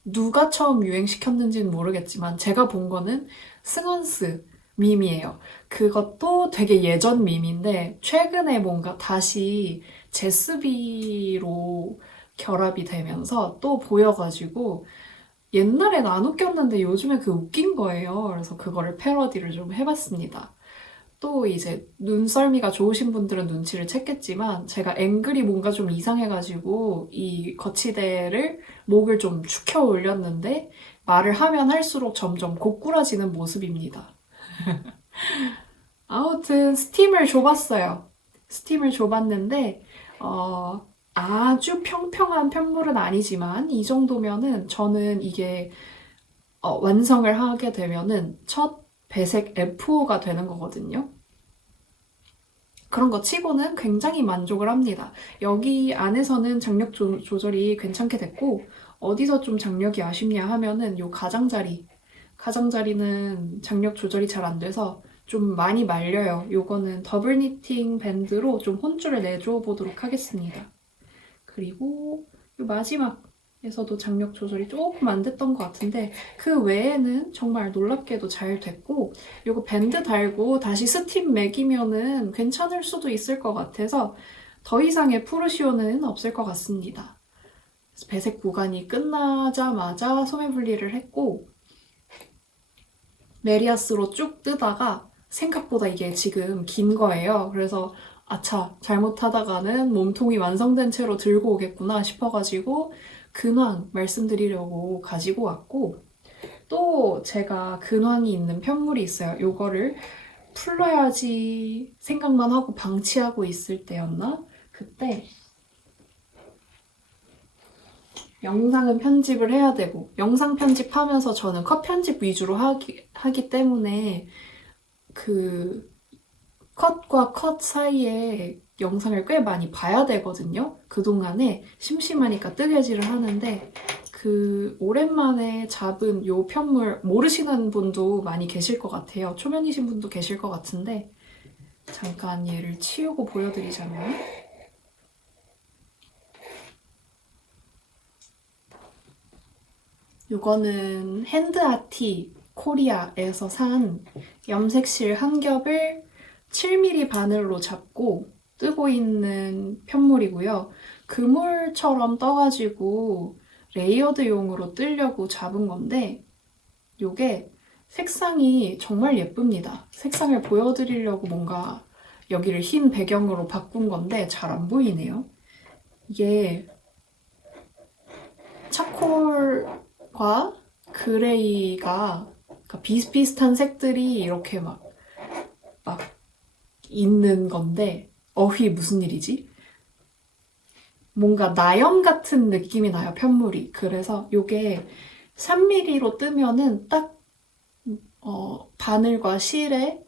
누가 처음 유행시켰는지는 모르겠지만 제가 본 거는 승원스 밈이에요. 그것도 되게 예전 밈인데 최근에 뭔가 다시 제스비로 결합이 되면서 또 보여가지고 옛날엔 안 웃겼는데 요즘에 그 웃긴 거예요. 그래서 그거를 패러디를 좀 해봤습니다. 또 이제 눈썰미가 좋으신 분들은 눈치를 챘겠지만 제가 앵글이 뭔가 좀 이상해가지고 이 거치대를 목을 좀 축혀 올렸는데 말을 하면 할수록 점점 고꾸라지는 모습입니다. 아무튼 스팀을 줘봤어요. 스팀을 줘봤는데 아주 평평한 편물은 아니지만 이 정도면은 저는 이게 완성을 하게 되면은 첫 배색 F5가 되는 거거든요. 그런 거 치고는 굉장히 만족을 합니다. 여기 안에서는 장력 조절이 괜찮게 됐고 어디서 좀 장력이 아쉽냐 하면은 요 가장자리는 장력 조절이 잘 안 돼서 좀 많이 말려요. 요거는 더블 니팅 밴드로 좀 혼줄을 내줘 보도록 하겠습니다. 그리고 마지막에서도 장력 조절이 조금 안 됐던 것 같은데 그 외에는 정말 놀랍게도 잘 됐고 이거 밴드 달고 다시 스팀 매기면은 괜찮을 수도 있을 것 같아서 더 이상의 푸르시오는 없을 것 같습니다. 배색 구간이 끝나자마자 소매 분리를 했고 메리아스로 쭉 뜨다가 생각보다 이게 지금 긴 거예요. 그래서 아차, 잘못하다가는 몸통이 완성된 채로 들고 오겠구나 싶어가지고 근황 말씀드리려고 가지고 왔고 또 제가 근황이 있는 편물이 있어요. 요거를 풀러야지 생각만 하고 방치하고 있을 때였나? 그때 영상은 편집을 해야 되고 영상 편집하면서 저는 컷 편집 위주로 하기 때문에 그 컷과 컷 사이에 영상을 꽤 많이 봐야 되거든요. 그동안에 심심하니까 뜨개질을 하는데 그 오랜만에 잡은 요 편물 모르시는 분도 많이 계실 것 같아요. 초면이신 분도 계실 것 같은데 잠깐 얘를 치우고 보여드리자면 요거는 핸드아티 코리아에서 산 염색실 한 겹을 7mm 바늘로 잡고 뜨고 있는 편물이고요. 그물처럼 떠가지고 레이어드용으로 뜨려고 잡은 건데 요게 색상이 정말 예쁩니다. 색상을 보여드리려고 뭔가 여기를 흰 배경으로 바꾼 건데 잘 안 보이네요. 이게 차콜과 그레이가 그러니까 비슷비슷한 색들이 이렇게 막 있는 건데 어휘 무슨 일이지? 뭔가 나염 같은 느낌이 나요, 편물이. 그래서 이게 3mm로 뜨면은 딱 바늘과 실에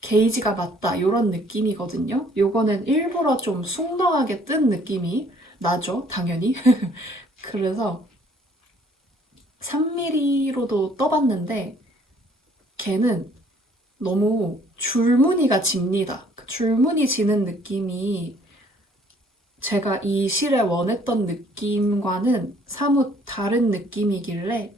게이지가 맞다 이런 느낌이거든요. 요거는 일부러 좀 숭덩하게 뜬 느낌이 나죠, 당연히. 그래서 3mm로도 떠봤는데 걔는 너무 줄무늬가 집니다. 그 줄무늬 지는 느낌이 제가 이 실에 원했던 느낌과는 사뭇 다른 느낌이길래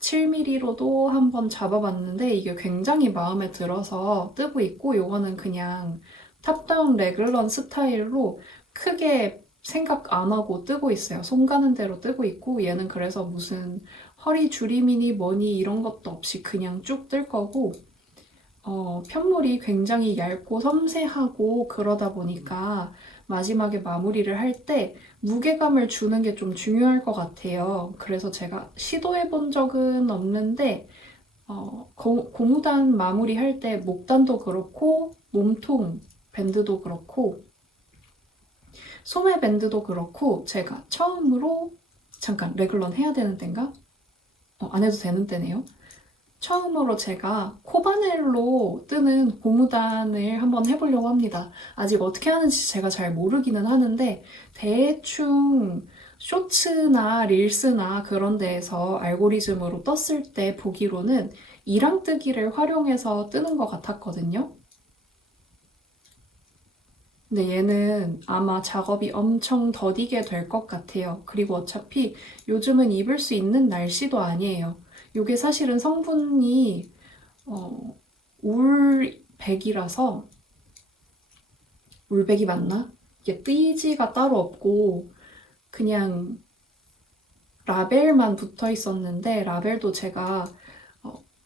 7mm로도 한번 잡아봤는데 이게 굉장히 마음에 들어서 뜨고 있고, 요거는 그냥 탑다운 레글런 스타일로 크게 생각 안 하고 뜨고 있어요. 손 가는 대로 뜨고 있고, 얘는 그래서 무슨 허리 줄임이니 뭐니 이런 것도 없이 그냥 쭉 뜰 거고, 편물이 굉장히 얇고 섬세하고 그러다 보니까 마지막에 마무리를 할 때 무게감을 주는 게 좀 중요할 것 같아요. 그래서 제가 시도해 본 적은 없는데, 고무단 마무리할 때 목단도 그렇고, 몸통 밴드도 그렇고, 소매 밴드도 그렇고, 제가 처음으로, 잠깐, 레글런 해야 되는 때인가? 안 해도 되는 때네요. 처음으로 제가 코바넬로 뜨는 고무단을 한번 해보려고 합니다. 아직 어떻게 하는지 제가 잘 모르기는 하는데, 대충 쇼츠나 릴스나 그런 데에서 알고리즘으로 떴을 때 보기로는 이랑뜨기를 활용해서 뜨는 것 같았거든요. 근데 얘는 아마 작업이 엄청 더디게 될 것 같아요. 그리고 어차피 요즘은 입을 수 있는 날씨도 아니에요. 이게 사실은 성분이 울백이라서, 울백이 맞나? 이게 띠지가 따로 없고 그냥 라벨만 붙어 있었는데, 라벨도 제가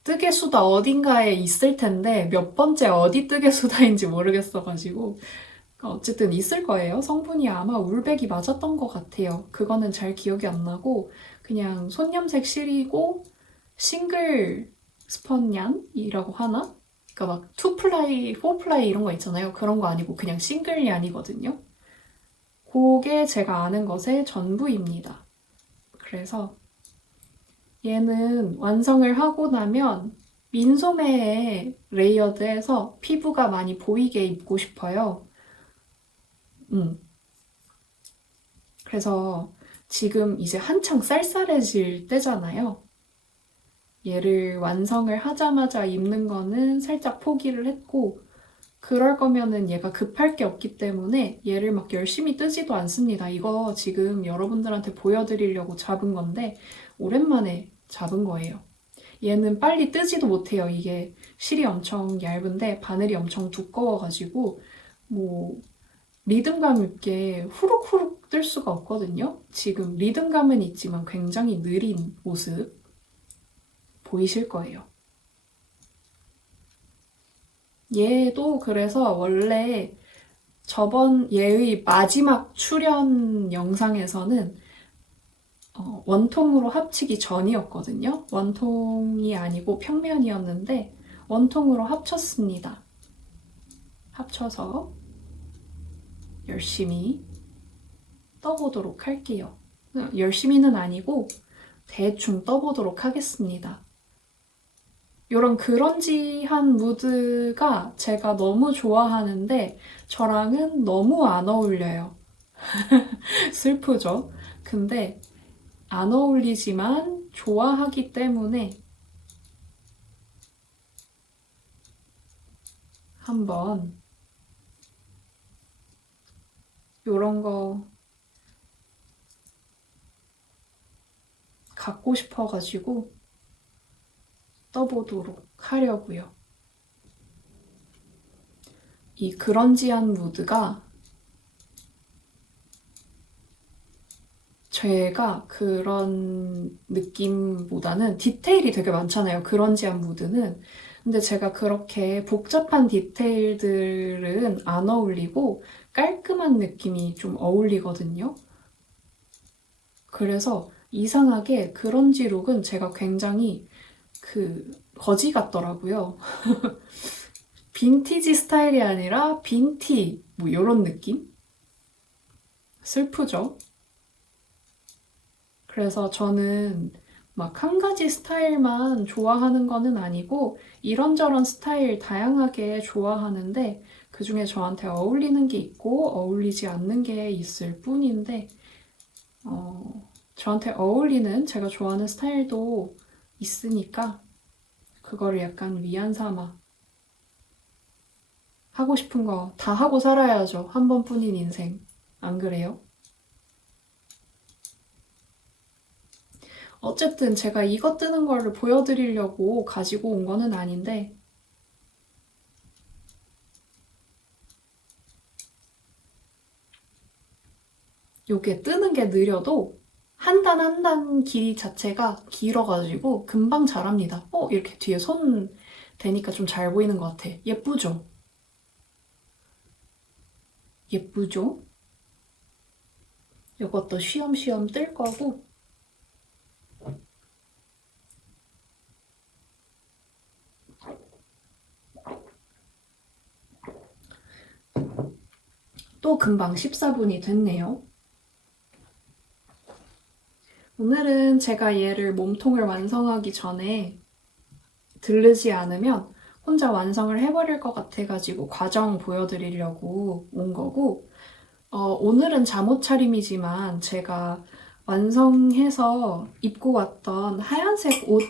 뜨개수다 어딘가에 있을 텐데 몇 번째 어디 뜨개수다인지 모르겠어가지고, 어쨌든 있을 거예요. 성분이 아마 울백이 맞았던 것 같아요. 그거는 잘 기억이 안 나고, 그냥 손염색 실이고 싱글 스펀얀이라고 하나? 그러니까 막 2플라이, 4플라이 이런 거 있잖아요. 그런 거 아니고 그냥 싱글얀이거든요. 그게 제가 아는 것의 전부입니다. 그래서 얘는 완성을 하고 나면 민소매에 레이어드해서 피부가 많이 보이게 입고 싶어요. 음. 그래서 지금 이제 한창 쌀쌀해질 때잖아요. 얘를 완성을 하자마자 입는 거는 살짝 포기를 했고, 그럴 거면은 얘가 급할 게 없기 때문에 얘를 막 열심히 뜨지도 않습니다. 이거 지금 여러분들한테 보여드리려고 잡은 건데, 오랜만에 잡은 거예요. 얘는 빨리 뜨지도 못해요. 이게 실이 엄청 얇은데 바늘이 엄청 두꺼워가지고, 뭐 리듬감 있게 후룩후룩 뜰 수가 없거든요. 지금 리듬감은 있지만 굉장히 느린 모습 보이실 거예요. 얘도 그래서 원래 저번 얘의 마지막 출연 영상에서는 원통으로 합치기 전이었거든요. 원통이 아니고 평면이었는데 원통으로 합쳤습니다. 합쳐서 열심히 떠보도록 할게요. 열심히는 아니고 대충 떠보도록 하겠습니다. 이런 그런지한 무드가 제가 너무 좋아하는데 저랑은 너무 안 어울려요. 슬프죠? 근데 안 어울리지만 좋아하기 때문에 한번 이런 거 갖고 싶어가지고 떠보도록 하려고요. 이 그런지한 무드가 제가 그런 느낌보다는 디테일이 되게 많잖아요. 그런지한 무드는. 근데 제가 그렇게 복잡한 디테일들은 안 어울리고 깔끔한 느낌이 좀 어울리거든요. 그래서 이상하게 그런지 룩은 제가 굉장히 거지 같더라고요. 빈티지 스타일이 아니라 빈티, 뭐 이런 느낌? 슬프죠? 그래서 저는 막 한 가지 스타일만 좋아하는 거는 아니고 이런저런 스타일 다양하게 좋아하는데 그중에 저한테 어울리는 게 있고 어울리지 않는 게 있을 뿐인데 저한테 어울리는 제가 좋아하는 스타일도 있으니까 그거를 약간 위안 삼아 하고 싶은 거 다 하고 살아야죠. 한 번뿐인 인생. 안 그래요? 어쨌든 제가 이거 뜨는 거를 보여드리려고 가지고 온 거는 아닌데 요게 뜨는 게 느려도 한 단 한 단 길이 자체가 길어가지고 금방 자랍니다. 이렇게 뒤에 손 대니까 좀 잘 보이는 것 같아. 예쁘죠? 예쁘죠? 이것도 쉬엄쉬엄 뜰 거고 또 금방 14분이 됐네요. 오늘은 제가 얘를 몸통을 완성하기 전에 들르지 않으면 혼자 완성을 해버릴 것 같아가지고 과정 보여드리려고 온 거고 오늘은 잠옷 차림이지만 제가 완성해서 입고 왔던 하얀색 옷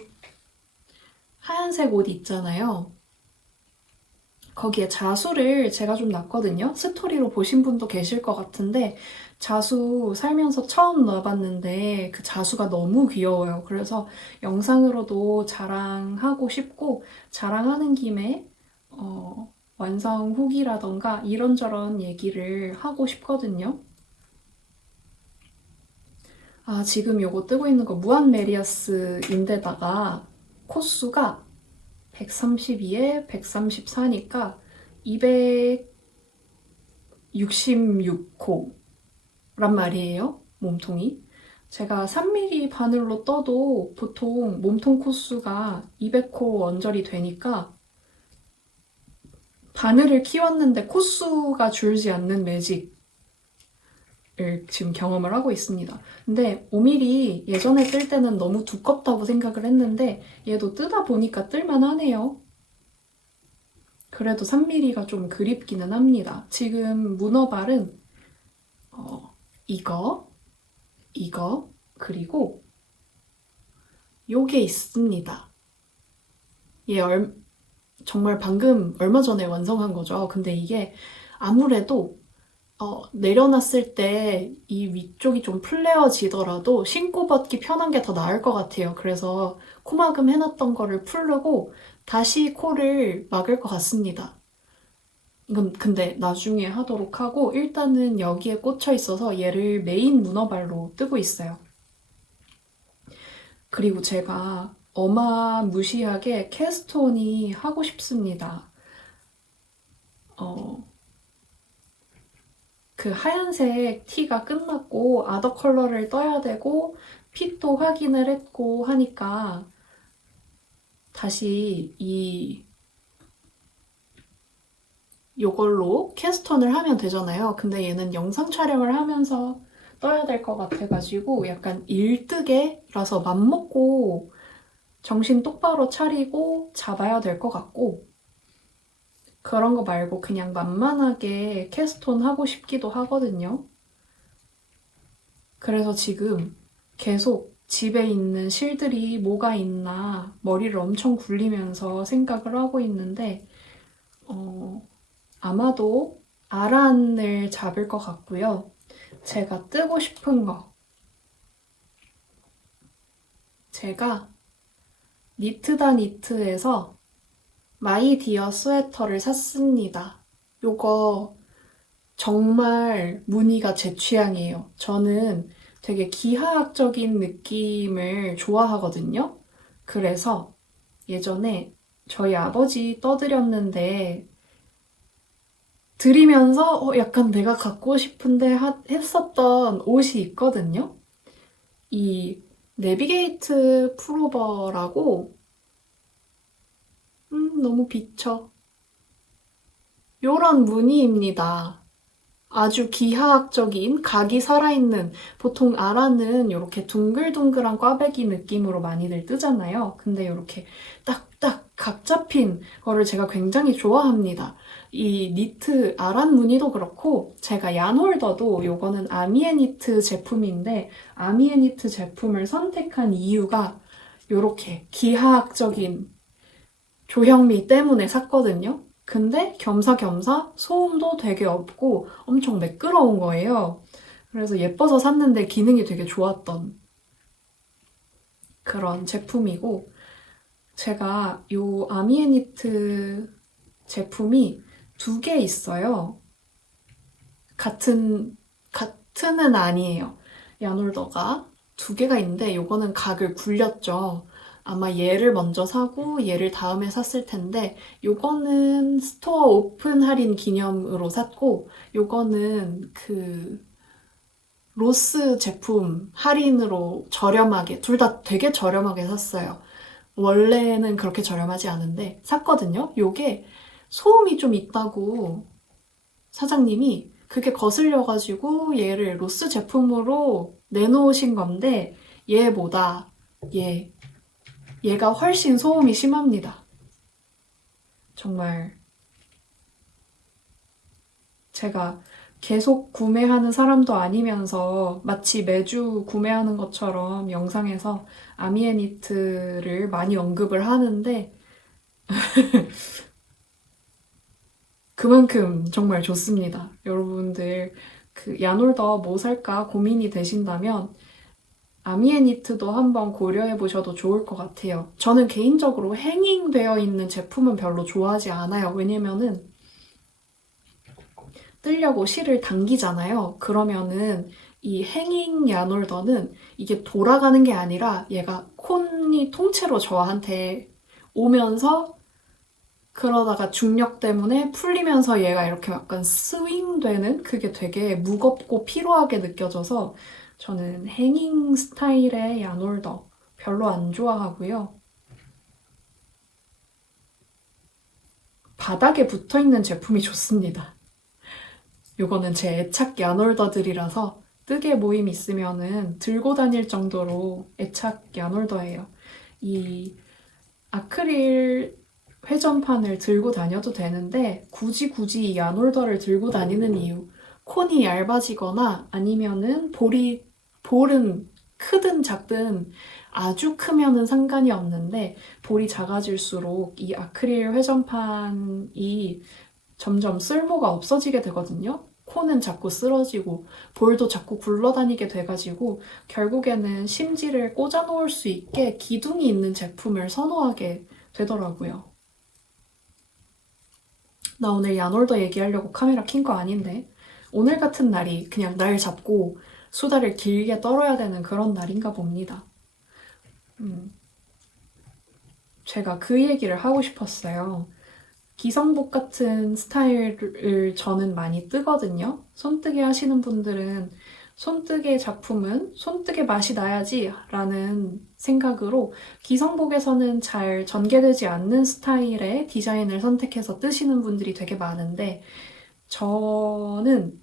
있잖아요. 거기에 자수를 제가 좀 놨거든요. 스토리로 보신 분도 계실 것 같은데 자수 살면서 처음 놔봤는데 그 자수가 너무 귀여워요. 그래서 영상으로도 자랑하고 싶고 자랑하는 김에 완성 후기라던가 이런저런 얘기를 하고 싶거든요. 지금 요거 뜨고 있는 거 무한 메리어스인데다가 코수가 132에 134니까 266호란 말이에요. 몸통이. 제가 3mm 바늘로 떠도 보통 몸통 코수가 200호 언저리 되니까 바늘을 키웠는데 코수가 줄지 않는 매직을 지금 경험을 하고 있습니다. 근데 5mm 예전에 뜰 때는 너무 두껍다고 생각을 했는데 얘도 뜨다 보니까 뜰만하네요. 그래도 3mm가 좀 그립기는 합니다. 지금 문어발은 이거, 그리고 요게 있습니다. 얘 정말 방금 얼마 전에 완성한 거죠. 근데 이게 아무래도 내려놨을 때 이 위쪽이 좀 플레어지더라도 신고 벗기 편한 게 더 나을 것 같아요. 그래서 코막음 해놨던 거를 풀르고 다시 코를 막을 것 같습니다. 이건 근데 나중에 하도록 하고 일단은 여기에 꽂혀 있어서 얘를 메인 문어발로 뜨고 있어요. 그리고 제가 어마무시하게 캐스톤이 하고 싶습니다. 그 하얀색 티가 끝났고 아더 컬러를 떠야 되고 핏도 확인을 했고 하니까 다시 요걸로 캐스톤을 하면 되잖아요. 근데 얘는 영상 촬영을 하면서 떠야 될 것 같아가지고 약간 일뜨개라서 맘먹고 정신 똑바로 차리고 잡아야 될 것 같고 그런 거 말고 그냥 만만하게 캐스톤 하고 싶기도 하거든요. 그래서 지금 계속 집에 있는 실들이 뭐가 있나 머리를 엄청 굴리면서 생각을 하고 있는데 아마도 아란을 잡을 것 같고요. 제가 뜨고 싶은 거 제가 니트다 니트에서 마이 디어 스웨터를 샀습니다. 요거 정말 무늬가 제 취향이에요. 저는 되게 기하학적인 느낌을 좋아하거든요. 그래서 예전에 저희 아버지 떠드렸는데 드리면서 약간 내가 갖고 싶은데 했었던 옷이 있거든요. 이 내비게이트 프로버라고 너무 비쳐. 요런 무늬입니다. 아주 기하학적인 각이 살아있는 보통 아라는 이렇게 둥글둥글한 꽈배기 느낌으로 많이들 뜨잖아요. 근데 이렇게 딱딱 각 잡힌 거를 제가 굉장히 좋아합니다. 이 니트 아란 무늬도 그렇고 제가 얀홀더도 요거는 아미에니트 제품인데 아미에니트 제품을 선택한 이유가 이렇게 기하학적인 조형미 때문에 샀거든요. 근데 겸사겸사 소음도 되게 없고 엄청 매끄러운 거예요. 그래서 예뻐서 샀는데 기능이 되게 좋았던 그런 제품이고, 제가 요 아미에니트 제품이 두 개 있어요. 같은은 아니에요. 야놀더가 두 개가 있는데 요거는 각을 굴렸죠. 아마 얘를 먼저 사고 얘를 다음에 샀을 텐데, 요거는 스토어 오픈 할인 기념으로 샀고, 요거는 그 로스 제품 할인으로 저렴하게, 둘 다 되게 저렴하게 샀어요. 원래는 그렇게 저렴하지 않은데 샀거든요. 요게 소음이 좀 있다고 사장님이 그게 거슬려가지고 얘를 로스 제품으로 내놓으신 건데, 얘보다 얘가 훨씬 소음이 심합니다. 정말 제가 계속 구매하는 사람도 아니면서 마치 매주 구매하는 것처럼 영상에서 아미에니트를 많이 언급을 하는데, 그만큼 정말 좋습니다. 여러분들 그 야놀더 뭐 살까 고민이 되신다면 아미에니트도 한번 고려해 보셔도 좋을 것 같아요. 저는 개인적으로 행잉되어 있는 제품은 별로 좋아하지 않아요. 왜냐면은 뜨려고 실을 당기잖아요. 그러면은 이 행잉 야놀더는 이게 돌아가는 게 아니라 얘가 콘이 통째로 저한테 오면서, 그러다가 중력 때문에 풀리면서 얘가 이렇게 약간 스윙되는, 그게 되게 무겁고 피로하게 느껴져서 저는 행잉 스타일의 야놀더 별로 안 좋아하고요. 바닥에 붙어있는 제품이 좋습니다. 요거는 제 애착 야놀더들이라서 뜨개 모임 있으면은 들고 다닐 정도로 애착 야놀더예요. 이 아크릴 회전판을 들고 다녀도 되는데 굳이 이 야놀더를 들고 다니는 이유, 콘이 얇아지거나 아니면은 볼은 크든 작든, 아주 크면은 상관이 없는데 볼이 작아질수록 이 아크릴 회전판이 점점 쓸모가 없어지게 되거든요. 콘은 자꾸 쓰러지고 볼도 자꾸 굴러다니게 돼가지고 결국에는 심지를 꽂아 놓을 수 있게 기둥이 있는 제품을 선호하게 되더라고요. 나 오늘 야놀더 얘기하려고 카메라 킨 거 아닌데, 오늘 같은 날이 그냥 날 잡고 수다를 길게 떨어야 되는 그런 날인가 봅니다. 제가 그 얘기를 하고 싶었어요. 기성복 같은 스타일을 저는 많이 뜨거든요. 손뜨개 하시는 분들은 손뜨개 작품은 손뜨개 맛이 나야지 라는 생각으로 기성복에서는 잘 전개되지 않는 스타일의 디자인을 선택해서 뜨시는 분들이 되게 많은데, 저는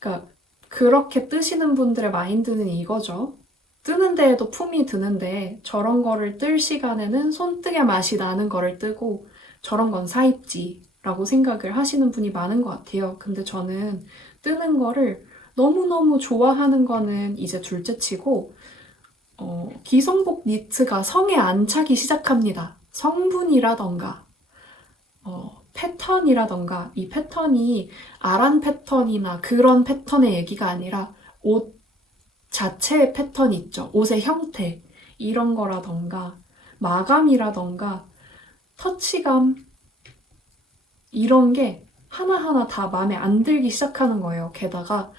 그러니까 그렇게 뜨시는 분들의 마인드는 이거죠. 뜨는 데에도 품이 드는데 저런 거를 뜰 시간에는 손뜨개 맛이 나는 거를 뜨고 저런 건 사입지라고 생각을 하시는 분이 많은 것 같아요. 근데 저는 뜨는 거를 너무너무 좋아하는 거는 이제 둘째치고, 기성복 니트가 성에 안 차기 시작합니다. 성분이라던가 패턴이라던가, 이 패턴이 아란 패턴이나 그런 패턴의 얘기가 아니라 옷 자체의 패턴 있죠. 옷의 형태, 이런 거라던가 마감이라던가 터치감, 이런 게 하나하나 다 마음에 안 들기 시작하는 거예요. 게다가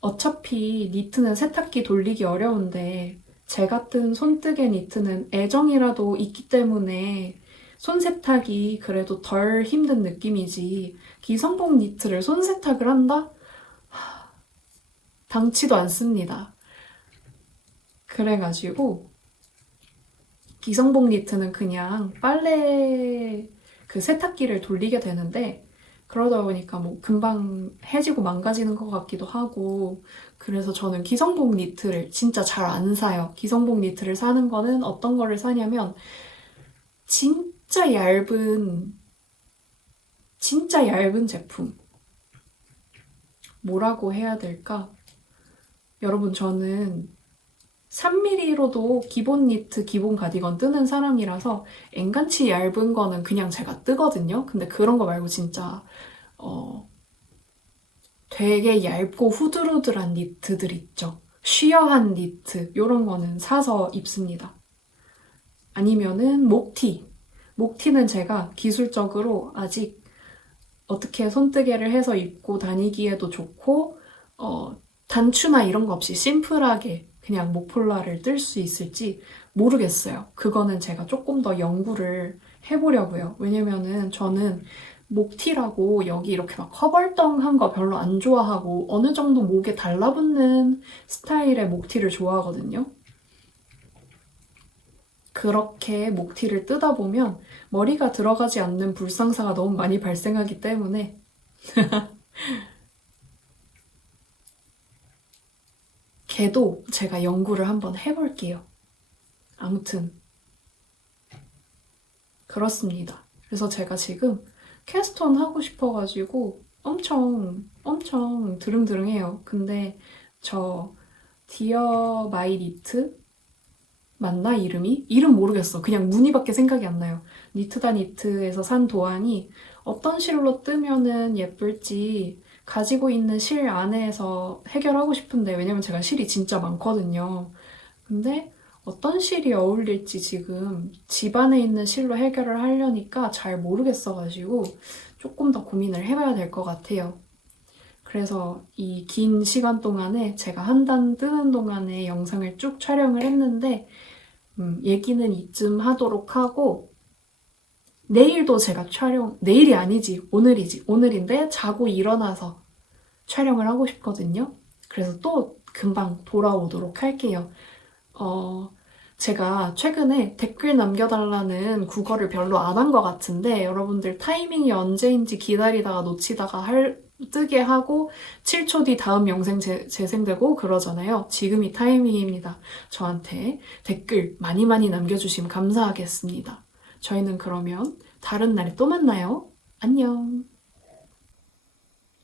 어차피 니트는 세탁기 돌리기 어려운데 제 같은 손뜨개 니트는 애정이라도 있기 때문에 손세탁이 그래도 덜 힘든 느낌이지, 기성복 니트를 손세탁을 한다? 당치도 않습니다. 그래가지고 기성복 니트는 그냥 빨래 그 세탁기를 돌리게 되는데, 그러다 보니까 뭐 금방 해지고 망가지는 것 같기도 하고, 그래서 저는 기성복 니트를 진짜 잘 안 사요. 기성복 니트를 사는 거는 어떤 거를 사냐면 진짜 얇은 제품. 뭐라고 해야 될까? 여러분, 저는 3mm로도 기본 니트, 기본 가디건 뜨는 사람이라서 엔간치 얇은 거는 그냥 제가 뜨거든요. 근데 그런 거 말고 진짜 되게 얇고 후들후들한 니트들 있죠. 쉬어한 니트 이런 거는 사서 입습니다. 아니면은 목티. 목티는 제가 기술적으로 아직 어떻게 손뜨개를 해서 입고 다니기에도 좋고 단추나 이런 거 없이 심플하게 그냥 목폴라를 뜰 수 있을지 모르겠어요. 그거는 제가 조금 더 연구를 해보려고요. 왜냐면은 저는 목티라고 여기 이렇게 막 커벌덩한 거 별로 안 좋아하고 어느 정도 목에 달라붙는 스타일의 목티를 좋아하거든요. 그렇게 목티를 뜨다 보면 머리가 들어가지 않는 불상사가 너무 많이 발생하기 때문에 걔도 제가 연구를 한번 해볼게요. 아무튼 그렇습니다. 그래서 제가 지금 캐스톤 하고 싶어가지고 엄청 드릉드릉해요. 근데 저 디어 마이 니트 맞나 이름이? 이름 모르겠어. 그냥 무늬밖에 생각이 안 나요. 니트다 니트에서 산 도안이 어떤 실로 뜨면은 예쁠지 가지고 있는 실 안에서 해결하고 싶은데 왜냐면 제가 실이 진짜 많거든요. 근데 어떤 실이 어울릴지 지금 집안에 있는 실로 해결을 하려니까 잘 모르겠어가지고 조금 더 고민을 해봐야 될 것 같아요. 그래서 이 긴 시간 동안에 제가 한 단 뜨는 동안에 영상을 쭉 촬영을 했는데 얘기는 이쯤 하도록 하고 내일도 제가 내일이 아니지 오늘이지 오늘인데 자고 일어나서 촬영을 하고 싶거든요. 그래서 또 금방 돌아오도록 할게요. 제가 최근에 댓글 남겨달라는 국어를 별로 안 한 것 같은데 여러분들 타이밍이 언제인지 기다리다가 놓치다가 뜨게 하고 7초 뒤 다음 영상 재생되고 그러잖아요. 지금이 타이밍입니다. 저한테 댓글 많이 남겨주시면 감사하겠습니다. 저희는 그러면 다른 날에 또 만나요. 안녕.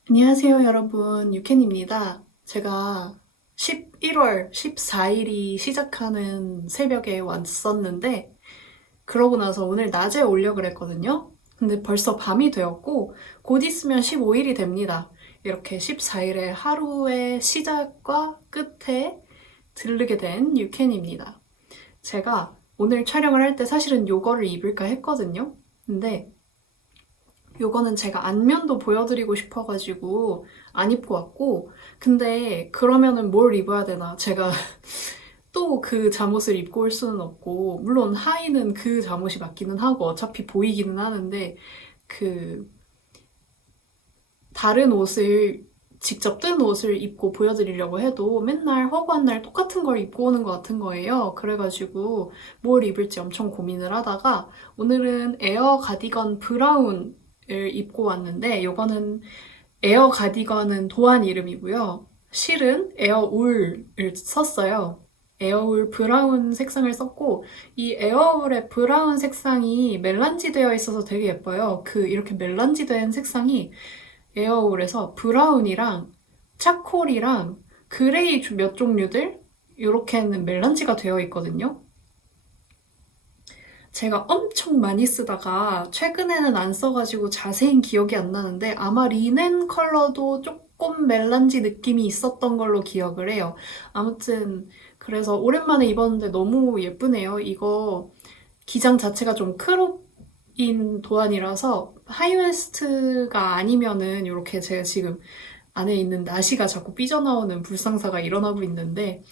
안녕하세요, 여러분. 유캔입니다. 제가 11월 14일이 시작하는 새벽에 왔었는데 그러고 나서 오늘 낮에 오려 그랬거든요. 근데 벌써 밤이 되었고 곧 있으면 15일이 됩니다. 이렇게 14일의 하루의 시작과 끝에 들르게 된 유캔입니다. 제가 오늘 촬영을 할 때 사실은 요거를 입을까 했거든요. 근데 요거는 제가 안면도 보여드리고 싶어가지고 안 입고 왔고 근데 그러면은 뭘 입어야 되나 제가 또 그 잠옷을 입고 올 수는 없고 물론 하의는 그 잠옷이 맞기는 하고 어차피 보이기는 하는데 그 다른 옷을 직접 뜬 옷을 입고 보여드리려고 해도 맨날 허구한 날 똑같은 걸 입고 오는 것 같은 거예요. 그래가지고 뭘 입을지 엄청 고민을 하다가 오늘은 에어 가디건 브라운을 입고 왔는데 이거는 에어 가디건은 도안 이름이고요. 실은 에어울을 썼어요. 에어울 브라운 색상을 썼고 이 에어울의 브라운 색상이 멜란지 되어 있어서 되게 예뻐요. 이렇게 멜란지 된 색상이 에어울에서 브라운이랑 차콜이랑 그레이 몇 종류들 이렇게는 멜란지가 되어 있거든요. 제가 엄청 많이 쓰다가 최근에는 안 써가지고 자세히 기억이 안 나는데 아마 리넨 컬러도 조금 멜란지 느낌이 있었던 걸로 기억을 해요. 아무튼 그래서 오랜만에 입었는데 너무 예쁘네요. 이거 기장 자체가 좀 크롭인 도안이라서 하이웨스트가 아니면은 이렇게 제가 지금 안에 있는 나시가 자꾸 삐져나오는 불상사가 일어나고 있는데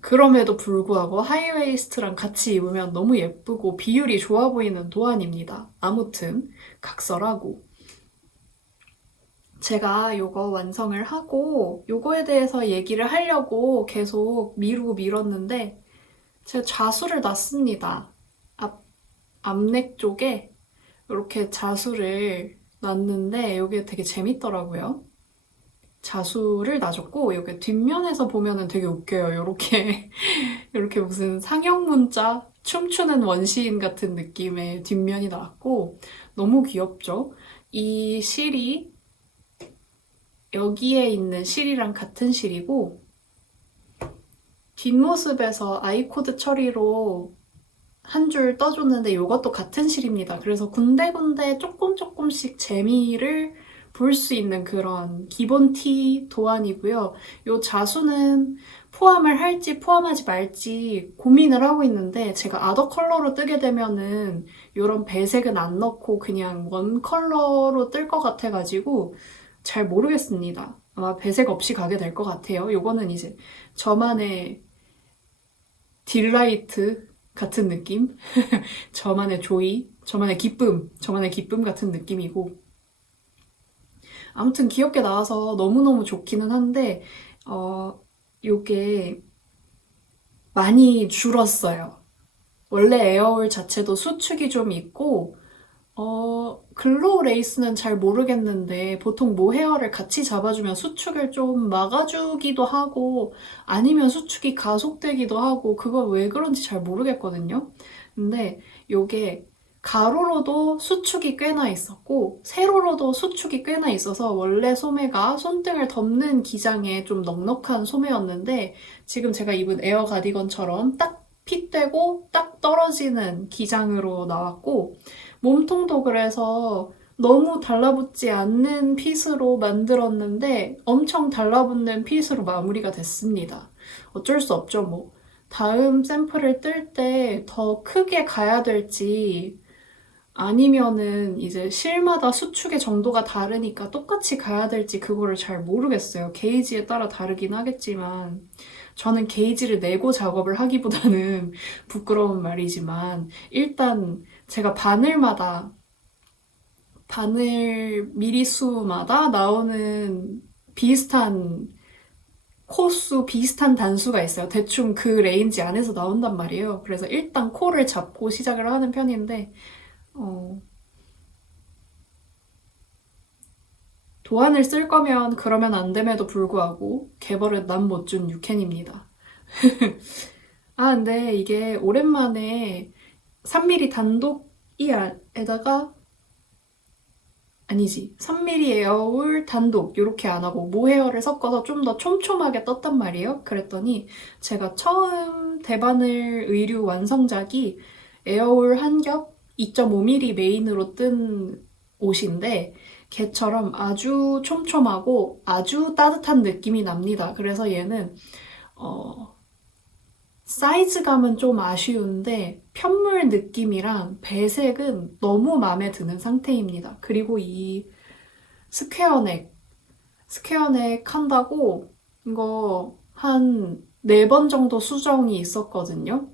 그럼에도 불구하고 하이웨이스트랑 같이 입으면 너무 예쁘고 비율이 좋아 보이는 도안입니다. 아무튼 각설하고 제가 요거 완성을 하고 요거에 대해서 얘기를 하려고 계속 미루고 미뤘는데 제가 자수를 놨습니다. 앞넥 쪽에 이렇게 자수를 놨는데 이게 되게 재밌더라고요. 자수를 놔줬고 여기 뒷면에서 보면은 되게 웃겨요. 이렇게 무슨 상형 문자 춤추는 원시인 같은 느낌의 뒷면이 나왔고 너무 귀엽죠? 이 실이 여기에 있는 실이랑 같은 실이고 뒷모습에서 아이코드 처리로 한 줄 떠줬는데 이것도 같은 실입니다. 그래서 군데군데 조금씩 재미를 볼 수 있는 그런 기본 티 도안이고요. 이 자수는 포함을 할지 포함하지 말지 고민을 하고 있는데 제가 아더 컬러로 뜨게 되면은 이런 배색은 안 넣고 그냥 원 컬러로 뜰 것 같아가지고 잘 모르겠습니다. 아마 배색 없이 가게 될 것 같아요. 요거는 이제 저만의 딜라이트 같은 느낌? 저만의 조이, 저만의 기쁨 같은 느낌이고. 아무튼 귀엽게 나와서 너무너무 좋기는 한데, 요게 많이 줄었어요. 원래 에어올 자체도 수축이 좀 있고, 글로우 레이스는 잘 모르겠는데 보통 모헤어를 같이 잡아주면 수축을 좀 막아주기도 하고 아니면 수축이 가속되기도 하고 그거 왜 그런지 잘 모르겠거든요. 근데 요게 가로로도 수축이 꽤나 있었고 세로로도 수축이 꽤나 있어서 원래 소매가 손등을 덮는 기장에 좀 넉넉한 소매였는데 지금 제가 입은 에어 가디건처럼 딱 핏되고 딱 떨어지는 기장으로 나왔고 몸통도 그래서 너무 달라붙지 않는 핏으로 만들었는데 엄청 달라붙는 핏으로 마무리가 됐습니다. 어쩔 수 없죠, 뭐. 다음 샘플을 뜰 때 더 크게 가야 될지 아니면은 이제 실마다 수축의 정도가 다르니까 똑같이 가야 될지 그거를 잘 모르겠어요. 게이지에 따라 다르긴 하겠지만 저는 게이지를 내고 작업을 하기보다는 부끄러운 말이지만 일단 제가 바늘 미리수마다 나오는 비슷한 코수 비슷한 단수가 있어요. 대충 그 레인지 안에서 나온단 말이에요. 그래서 일단 코를 잡고 시작을 하는 편인데 도안을 쓸 거면 그러면 안 됨에도 불구하고 개벌은 남 못 준 유캔입니다. 아, 근데 이게 오랜만에 3mm 단독에다가 아니지 3mm 에어울 단독 이렇게 안 하고 모헤어를 섞어서 좀 더 촘촘하게 떴단 말이에요. 그랬더니 제가 처음 대바늘 의류 완성작이 에어울 한 겹 2.5mm 메인으로 뜬 옷인데 걔처럼 아주 촘촘하고 아주 따뜻한 느낌이 납니다. 그래서 얘는 사이즈감은 좀 아쉬운데 편물 느낌이랑 배색은 너무 마음에 드는 상태입니다. 그리고 이 스퀘어넥 한다고 이거 한 4번 정도 수정이 있었거든요.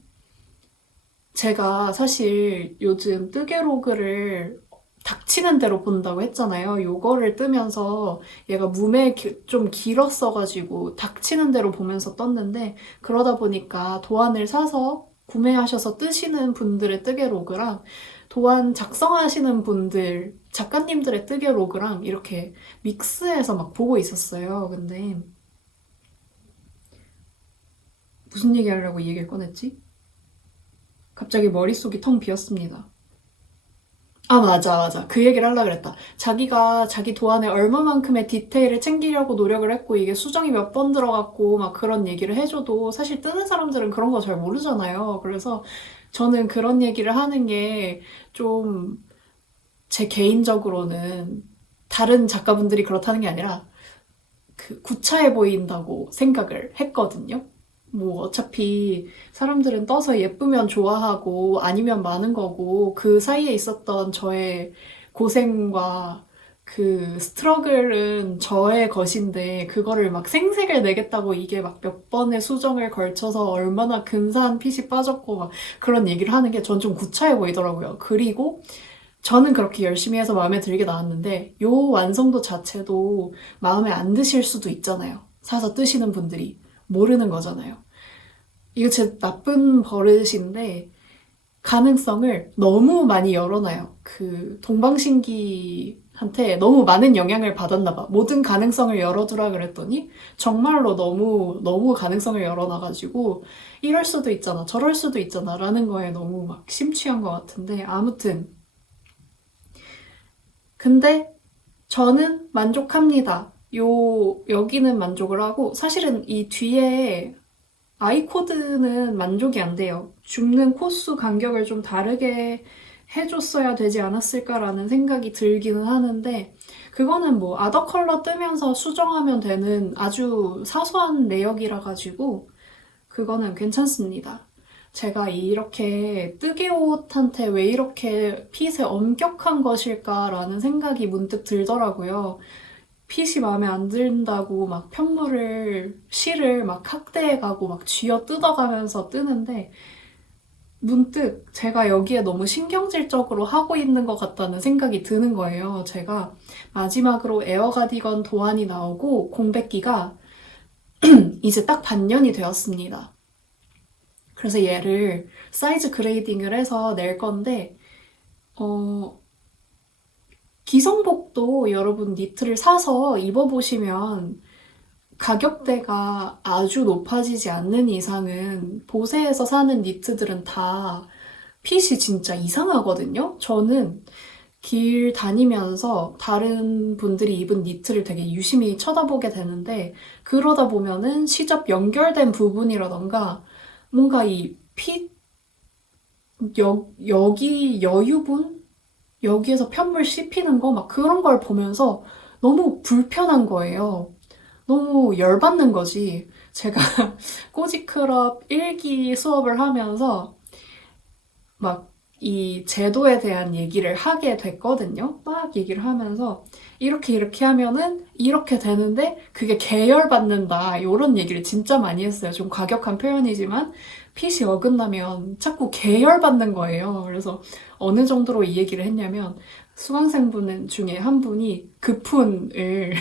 제가 사실 요즘 뜨개로그를 닥치는 대로 본다고 했잖아요. 요거를 뜨면서 얘가 좀 길었어가지고 닥치는 대로 보면서 떴는데 그러다 보니까 도안을 사서 구매하셔서 뜨시는 분들의 뜨개로그랑 도안 작성하시는 분들, 작가님들의 뜨개로그랑 이렇게 믹스해서 막 보고 있었어요. 근데 무슨 얘기 하려고 이 얘기를 꺼냈지? 갑자기 머릿속이 텅 비었습니다. 아, 맞아. 그 얘기를 하려고 그랬다. 자기가 자기 도안에 얼마만큼의 디테일을 챙기려고 노력을 했고, 이게 수정이 몇 번 들어갔고, 막 그런 얘기를 해줘도 사실 뜨는 사람들은 그런 거 잘 모르잖아요. 그래서 저는 그런 얘기를 하는 게 좀 제 개인적으로는 다른 작가분들이 그렇다는 게 아니라 그 구차해 보인다고 생각을 했거든요. 뭐 어차피 사람들은 떠서 예쁘면 좋아하고 아니면 많은 거고 그 사이에 있었던 저의 고생과 그 스트러글은 저의 것인데 그거를 막 생색을 내겠다고 이게 막 몇 번의 수정을 걸쳐서 얼마나 근사한 핏이 빠졌고 막 그런 얘기를 하는 게 전 좀 구차해 보이더라고요. 그리고 저는 그렇게 열심히 해서 마음에 들게 나왔는데 요 완성도 자체도 마음에 안 드실 수도 있잖아요. 사서 뜨시는 분들이 모르는 거잖아요. 이거 제 나쁜 버릇인데 가능성을 너무 많이 열어놔요. 그 동방신기한테 너무 많은 영향을 받았나 봐. 모든 가능성을 열어두라 그랬더니 정말로 너무 가능성을 열어놔가지고 이럴 수도 있잖아, 저럴 수도 있잖아 라는 거에 너무 막 심취한 것 같은데 아무튼 근데 저는 만족합니다. 여기는 만족을 하고, 사실은 이 뒤에 아이코드는 만족이 안 돼요. 줍는 코수 간격을 좀 다르게 해줬어야 되지 않았을까라는 생각이 들기는 하는데, 그거는 뭐 아더 컬러 뜨면서 수정하면 되는 아주 사소한 내역이라 가지고 그거는 괜찮습니다. 제가 이렇게 뜨개 옷한테 왜 이렇게 핏에 엄격한 것일까라는 생각이 문득 들더라고요. 핏이 마음에 안 든다고 막 실을 막 학대해가고 막 쥐어 뜯어가면서 뜨는데, 문득 제가 여기에 너무 신경질적으로 하고 있는 것 같다는 생각이 드는 거예요. 제가 마지막으로 에어가디건 도안이 나오고 공백기가 이제 딱 반년이 되었습니다. 그래서 얘를 사이즈 그레이딩을 해서 낼 건데, 어, 기성복도 여러분 니트를 사서 입어보시면 가격대가 아주 높아지지 않는 이상은 보세에서 사는 니트들은 다 핏이 진짜 이상하거든요? 저는 길 다니면서 다른 분들이 입은 니트를 되게 유심히 쳐다보게 되는데, 그러다 보면은 시접 연결된 부분이라던가 뭔가 이 핏, 여기 여유분? 여기에서 편물 씹히는 거 막 그런 걸 보면서 너무 불편한 거예요. 너무 열받는 거지. 제가 꼬지클럽 1기 수업을 하면서 막 이 제도에 대한 얘기를 하게 됐거든요. 막 얘기를 하면서 이렇게 하면은 이렇게 되는데 그게 계열받는다. 이런 얘기를 진짜 많이 했어요. 좀 과격한 표현이지만 핏이 어긋나면 자꾸 계열받는 거예요. 그래서 어느 정도로 이 얘기를 했냐면 수강생분 중에 한 분이 급훈을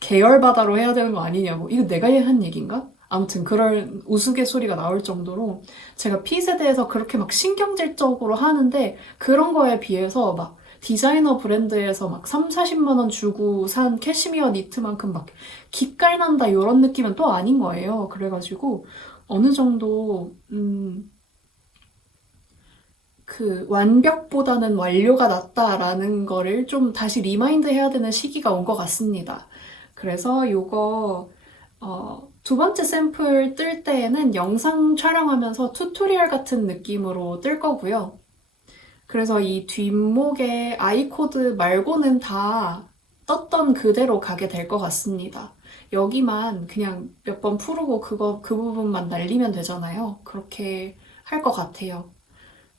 계열바다로 해야 되는 거 아니냐고. 이거 내가 한 얘기인가? 아무튼 그럴 우스갯소리가 나올 정도로 제가 핏에 대해서 그렇게 막 신경질적으로 하는데, 그런 거에 비해서 막 디자이너 브랜드에서 막 3, 40만 원 주고 산 캐시미어 니트만큼 막 기깔난다 이런 느낌은 또 아닌 거예요. 그래가지고 어느 정도 그 완벽보다는 완료가 낫다라는 거를 좀 다시 리마인드 해야 되는 시기가 온 것 같습니다. 그래서 요거 두 번째 샘플 뜰 때에는 영상 촬영하면서 튜토리얼 같은 느낌으로 뜰 거고요. 그래서 이 뒷목의 아이코드 말고는 다 떴던 그대로 가게 될 것 같습니다. 여기만 그냥 몇 번 풀고 그 부분만 날리면 되잖아요. 그렇게 할 것 같아요.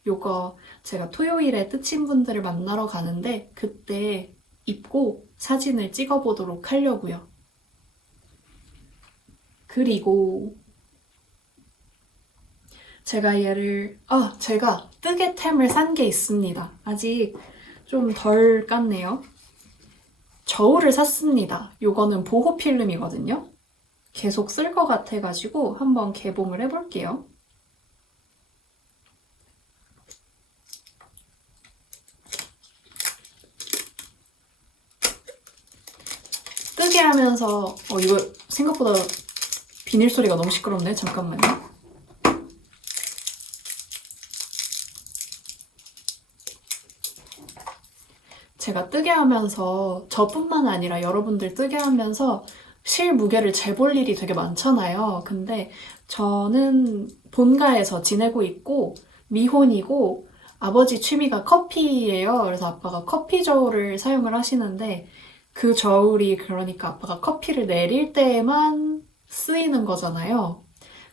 요거 제가 토요일에 뜻친 분들을 만나러 가는데 그때 입고 사진을 찍어보도록 하려고요. 그리고 제가 뜨개템을 산 게 있습니다. 아직 좀 덜 깠네요. 저울을 샀습니다. 요거는 보호 필름이거든요. 계속 쓸 것 같아가지고 한번 개봉을 해볼게요. 뜨개 하면서 이거 생각보다 비닐 소리가 너무 시끄럽네. 잠깐만요. 제가 뜨개 하면서 저뿐만 아니라 여러분들 뜨개 하면서 실 무게를 재볼 일이 되게 많잖아요. 근데 저는 본가에서 지내고 있고 미혼이고 아버지 취미가 커피예요. 그래서 아빠가 커피 저울을 사용을 하시는데 그 저울이 그러니까 아빠가 커피를 내릴 때에만 쓰이는 거잖아요.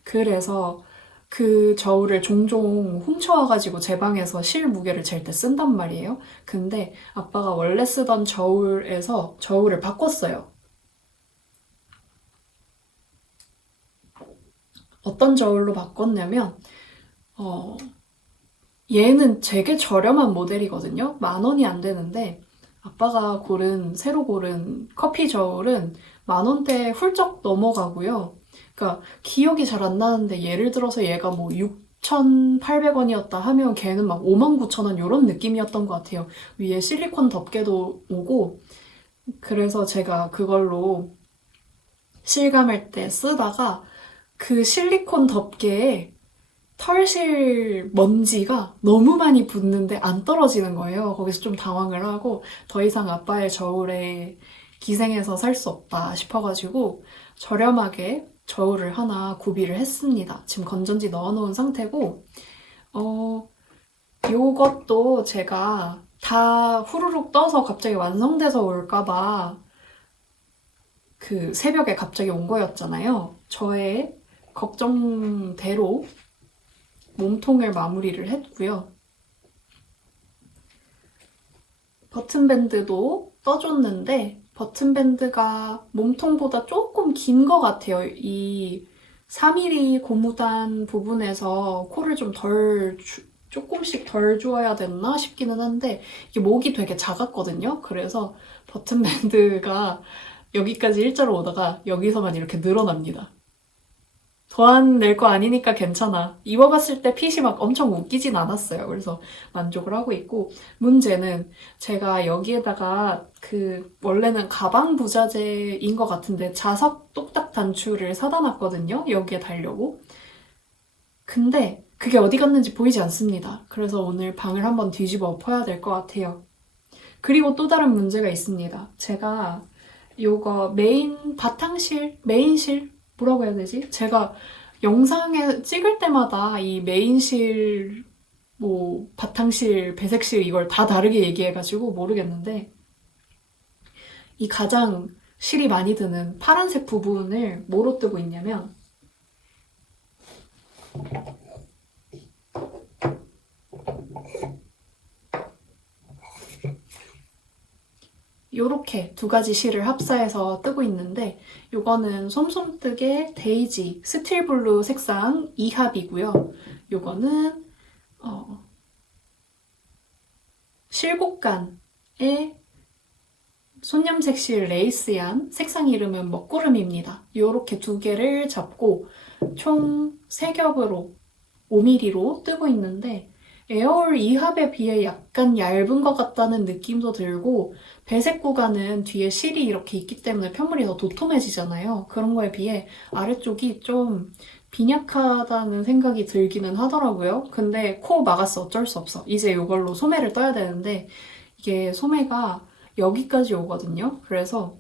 그래서 그 저울을 종종 훔쳐와가지고 제 방에서 실 무게를 잴 때 쓴단 말이에요. 근데 아빠가 원래 쓰던 저울에서 저울을 바꿨어요. 어떤 저울로 바꿨냐면, 얘는 되게 저렴한 모델이거든요. 10,000원이 안 되는데, 아빠가 새로 고른 커피 저울은 10,000원대 훌쩍 넘어가고요. 그러니까 기억이 잘 안 나는데 예를 들어서 얘가 뭐 6,800원이었다 하면 걔는 막 59,000원 이런 느낌이었던 것 같아요. 위에 실리콘 덮개도 오고. 그래서 제가 그걸로 실감할 때 쓰다가 그 실리콘 덮개에 털실 먼지가 너무 많이 붙는데 안 떨어지는 거예요. 거기서 좀 당황을 하고 더 이상 아빠의 저울에 기생해서 살 수 없다 싶어가지고 저렴하게 저울을 하나 구비를 했습니다. 지금 건전지 넣어놓은 상태고, 요것도 제가 다 후루룩 떠서 갑자기 완성돼서 올까봐 그 새벽에 갑자기 온 거였잖아요. 저의 걱정대로 몸통을 마무리를 했고요. 버튼밴드도 떠줬는데 버튼밴드가 몸통보다 조금 긴 것 같아요. 이 4mm 고무단 부분에서 코를 좀 조금씩 덜 조아야 됐나 싶기는 한데 이게 목이 되게 작았거든요. 그래서 버튼밴드가 여기까지 일자로 오다가 여기서만 이렇게 늘어납니다. 더한 낼 거 아니니까 괜찮아. 입어봤을 때 핏이 막 엄청 웃기진 않았어요. 그래서 만족을 하고 있고, 문제는 제가 여기에다가 원래는 가방 부자재인 것 같은데 자석 똑딱 단추를 사다 놨거든요. 여기에 달려고. 근데 그게 어디 갔는지 보이지 않습니다. 그래서 오늘 방을 한번 뒤집어 엎어야 될 것 같아요. 그리고 또 다른 문제가 있습니다. 제가 요거 메인실? 뭐라고 해야 되지? 제가 영상에 찍을 때마다 이 메인실, 뭐, 바탕실, 배색실 이걸 다 다르게 얘기해가지고 모르겠는데, 이 가장 실이 많이 드는 파란색 부분을 뭐로 뜨고 있냐면, 요렇게 두 가지 실을 합사해서 뜨고 있는데 요거는 솜솜뜨개 데이지 스틸블루 색상 2합이고요. 요거는 실곡간의 손염색 실 레이스얀 색상 이름은 먹구름입니다. 요렇게 두 개를 잡고 총 3겹으로 5mm로 뜨고 있는데 에어올 2합에 비해 약간 얇은 것 같다는 느낌도 들고 배색 구간은 뒤에 실이 이렇게 있기 때문에 편물이 더 도톰해지잖아요. 그런 거에 비해 아래쪽이 좀 빈약하다는 생각이 들기는 하더라고요. 근데 코 막았어. 어쩔 수 없어. 이제 이걸로 소매를 떠야 되는데 이게 소매가 여기까지 오거든요. 그래서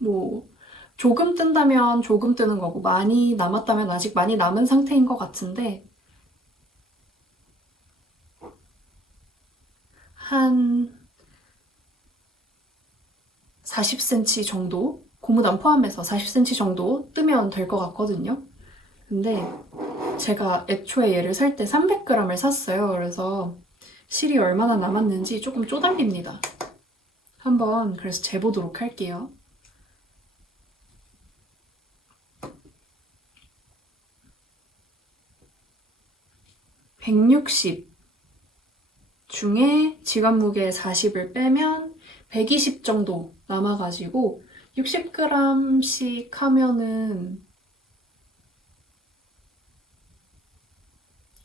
뭐 조금 뜬다면 조금 뜨는 거고 많이 남았다면 아직 많이 남은 상태인 것 같은데 한 40cm 정도, 고무단 포함해서 40cm 정도 뜨면 될 것 같거든요. 근데 제가 애초에 얘를 살 때 300g을 샀어요. 그래서 실이 얼마나 남았는지 조금 쪼달립니다. 한번 그래서 재보도록 할게요. 160 중에 지갑 무게 40을 빼면 120 정도 남아가지고 60g씩 하면은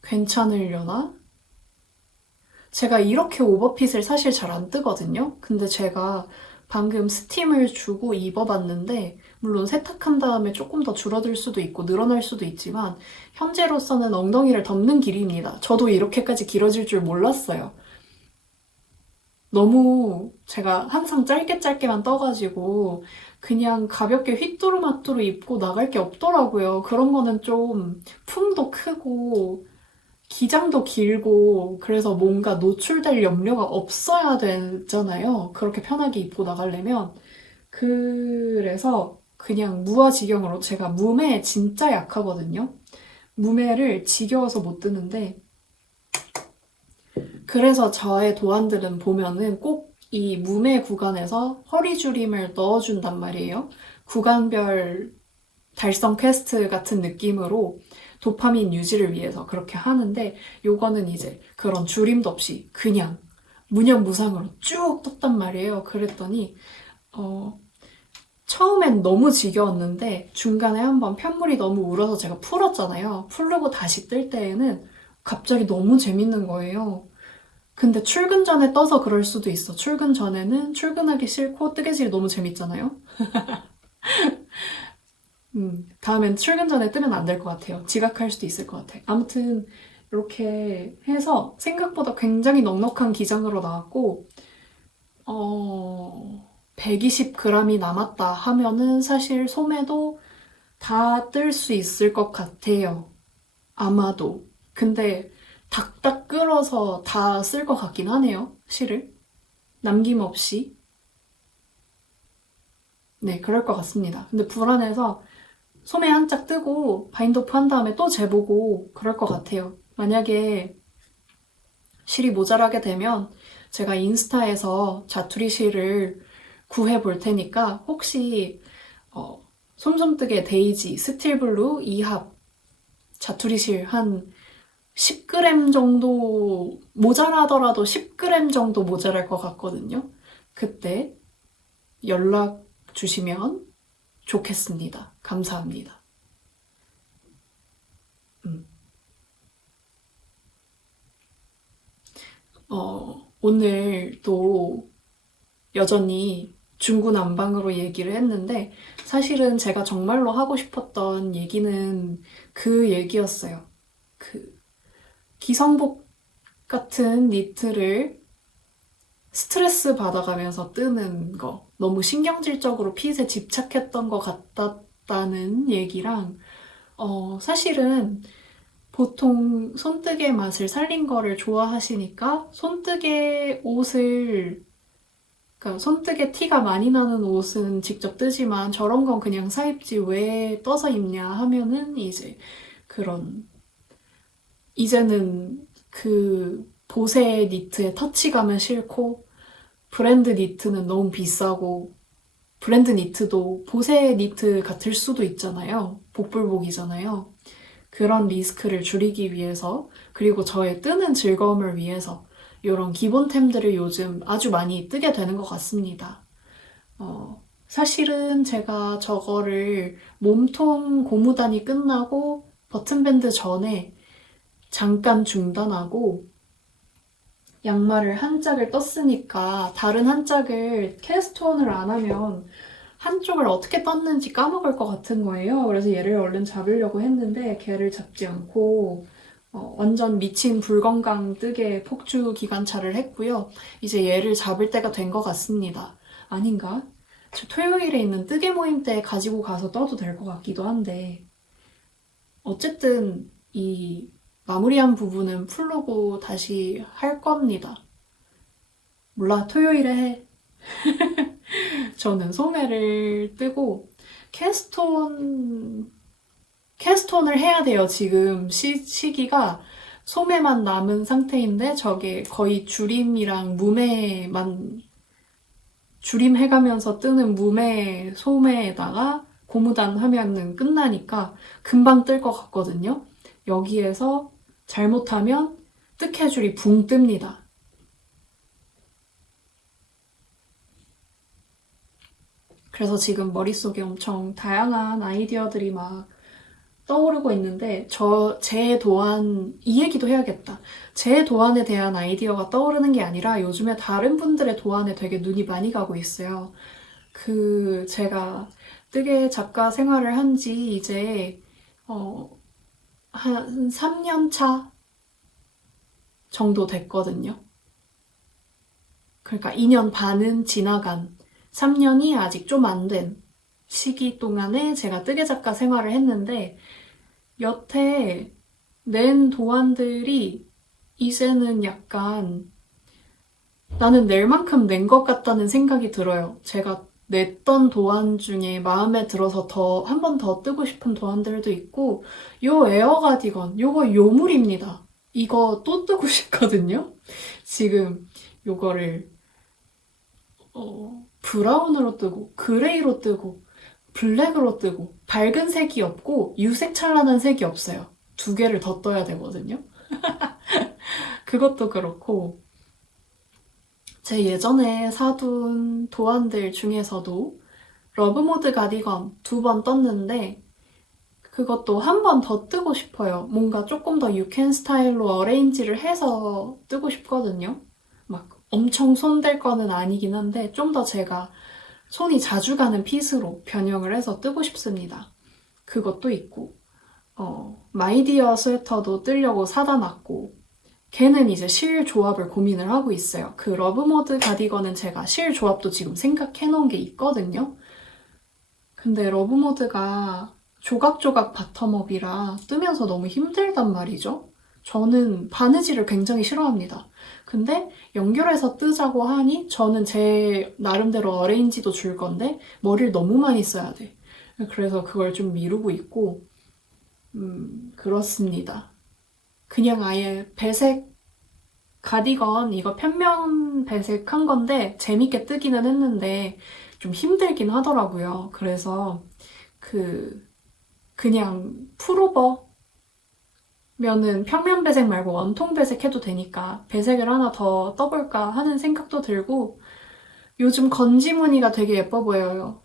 괜찮으려나? 제가 이렇게 오버핏을 사실 잘 안 뜨거든요? 근데 제가 방금 스팀을 주고 입어봤는데 물론 세탁한 다음에 조금 더 줄어들 수도 있고 늘어날 수도 있지만 현재로서는 엉덩이를 덮는 길이입니다. 저도 이렇게까지 길어질 줄 몰랐어요. 너무 제가 항상 짧게만 떠가지고 그냥 가볍게 휘뚜루마뚜루 입고 나갈 게 없더라고요. 그런 거는 좀 품도 크고 기장도 길고 그래서 뭔가 노출될 염려가 없어야 되잖아요. 그렇게 편하게 입고 나가려면. 그래서 그냥 무아지경으로 제가 무매에 진짜 약하거든요. 무매를 지겨워서 못 드는데 그래서 저의 도안들은 보면은 꼭 이 무매 구간에서 허리 줄임을 넣어준단 말이에요. 구간별 달성 퀘스트 같은 느낌으로 도파민 유지를 위해서 그렇게 하는데 요거는 이제 그런 줄임도 없이 그냥 무념무상으로 쭉 떴단 말이에요. 그랬더니 처음엔 너무 지겨웠는데 중간에 한번 편물이 너무 울어서 제가 풀었잖아요. 풀르고 다시 뜰 때에는 갑자기 너무 재밌는 거예요. 근데 출근 전에 떠서 그럴 수도 있어. 출근 전에는 출근하기 싫고 뜨개질이 너무 재밌잖아요. 다음엔 출근 전에 뜨면 안 될 것 같아요. 지각할 수도 있을 것 같아. 아무튼 이렇게 해서 생각보다 굉장히 넉넉한 기장으로 나왔고 120g이 남았다 하면은 사실 소매도 다 뜰 수 있을 것 같아요. 아마도. 근데 닥닥 끌어서 다 쓸 것 같긴 하네요. 실을. 남김없이. 네, 그럴 것 같습니다. 근데 불안해서 소매 한 짝 뜨고 바인더프 한 다음에 또 재보고 그럴 것 같아요. 만약에 실이 모자라게 되면 제가 인스타에서 자투리 실을 구해 볼 테니까 혹시 솜솜뜨개 데이지 스틸블루 2합 자투리 실 한 10g 정도 모자라더라도 10g 정도 모자랄 것 같거든요. 그때 연락 주시면 좋겠습니다. 감사합니다. 음. 오늘 또 여전히 중구난방으로 얘기를 했는데 사실은 제가 정말로 하고 싶었던 얘기는 그 얘기였어요. 그 기성복 같은 니트를 스트레스 받아가면서 뜨는 거 너무 신경질적으로 핏에 집착했던 것 같았다는 얘기랑 사실은 보통 손뜨개 맛을 살린 거를 좋아하시니까 손뜨개 옷을 그러니까 손뜨개 티가 많이 나는 옷은 직접 뜨지만 저런 건 그냥 사입지 왜 떠서 입냐 하면은 이제 그런 이제는 그 보세 니트의 터치감은 싫고 브랜드 니트는 너무 비싸고 브랜드 니트도 보세 니트 같을 수도 있잖아요. 복불복이잖아요. 그런 리스크를 줄이기 위해서 그리고 저의 뜨는 즐거움을 위해서 이런 기본템들을 요즘 아주 많이 뜨게 되는 것 같습니다. 사실은 제가 저거를 몸통 고무단이 끝나고 버튼밴드 전에 잠깐 중단하고 양말을 한 짝을 떴으니까 다른 한 짝을 캐스트온을 안 하면 한쪽을 어떻게 떴는지 까먹을 것 같은 거예요. 그래서 얘를 얼른 잡으려고 했는데 걔를 잡지 않고 완전 미친 불건강 뜨개 폭주 기관차를 했고요. 이제 얘를 잡을 때가 된 것 같습니다. 아닌가? 저 토요일에 있는 뜨개 모임 때 가지고 가서 떠도 될 것 같기도 한데 어쨌든 이 마무리한 부분은 풀로고 다시 할 겁니다. 몰라, 토요일에 해. 저는 소매를 뜨고 캐스톤을 해야 돼요. 지금 시기가 소매만 남은 상태인데 저게 거의 줄임이랑 무매만 줄임해가면서 뜨는 무매 소매에다가 고무단 하면은 끝나니까 금방 뜰 것 같거든요. 여기에서 잘못하면 뜨개줄이 붕 뜹니다. 그래서 지금 머릿속에 엄청 다양한 아이디어들이 막 떠오르고 있는데 제 도안 이 얘기도 해야겠다. 제 도안에 대한 아이디어가 떠오르는 게 아니라 요즘에 다른 분들의 도안에 되게 눈이 많이 가고 있어요. 제가 뜨개 작가 생활을 한 지 이제 한 3년 차 정도 됐거든요. 그러니까 2년 반은 지나간 3년이 아직 좀 안 된 시기 동안에 제가 뜨개 작가 생활을 했는데 여태 낸 도안들이 이제는 약간 나는 낼 만큼 낸 것 같다는 생각이 들어요. 제가 냈던 도안 중에 마음에 들어서 한 번 더 뜨고 싶은 도안들도 있고 요 에어 가디건 요거 요물입니다. 이거 또 뜨고 싶거든요. 지금 요거를 브라운으로 뜨고 그레이로 뜨고 블랙으로 뜨고 밝은 색이 없고 유색 찬란한 색이 없어요. 두 개를 더 떠야 되거든요. 그것도 그렇고 제 예전에 사둔 도안들 중에서도 러브모드 가디건 2번 떴는데 그것도 한 번 더 뜨고 싶어요. 뭔가 조금 더 유캔 스타일로 어레인지를 해서 뜨고 싶거든요. 막 엄청 손댈 거는 아니긴 한데 좀 더 제가 손이 자주 가는 핏으로 변형을 해서 뜨고 싶습니다. 그것도 있고 마이디어 스웨터도 뜨려고 사다 놨고 걔는 이제 실 조합을 고민을 하고 있어요. 그 러브모드 가디건은 제가 실 조합도 지금 생각해 놓은 게 있거든요. 근데 러브모드가 조각조각 바텀업이라 뜨면서 너무 힘들단 말이죠. 저는 바느질을 굉장히 싫어합니다. 근데 연결해서 뜨자고 하니 저는 제 나름대로 어레인지도 줄 건데 머리를 너무 많이 써야 돼. 그래서 그걸 좀 미루고 있고, 그렇습니다. 그냥 아예 배색 가디건 이거 편면 배색한 건데 재밌게 뜨기는 했는데 좀 힘들긴 하더라고요. 그래서 그냥 풀오버면은 평면 배색 말고 원통 배색해도 되니까 배색을 하나 더 떠볼까 하는 생각도 들고, 요즘 건지 무늬가 되게 예뻐 보여요.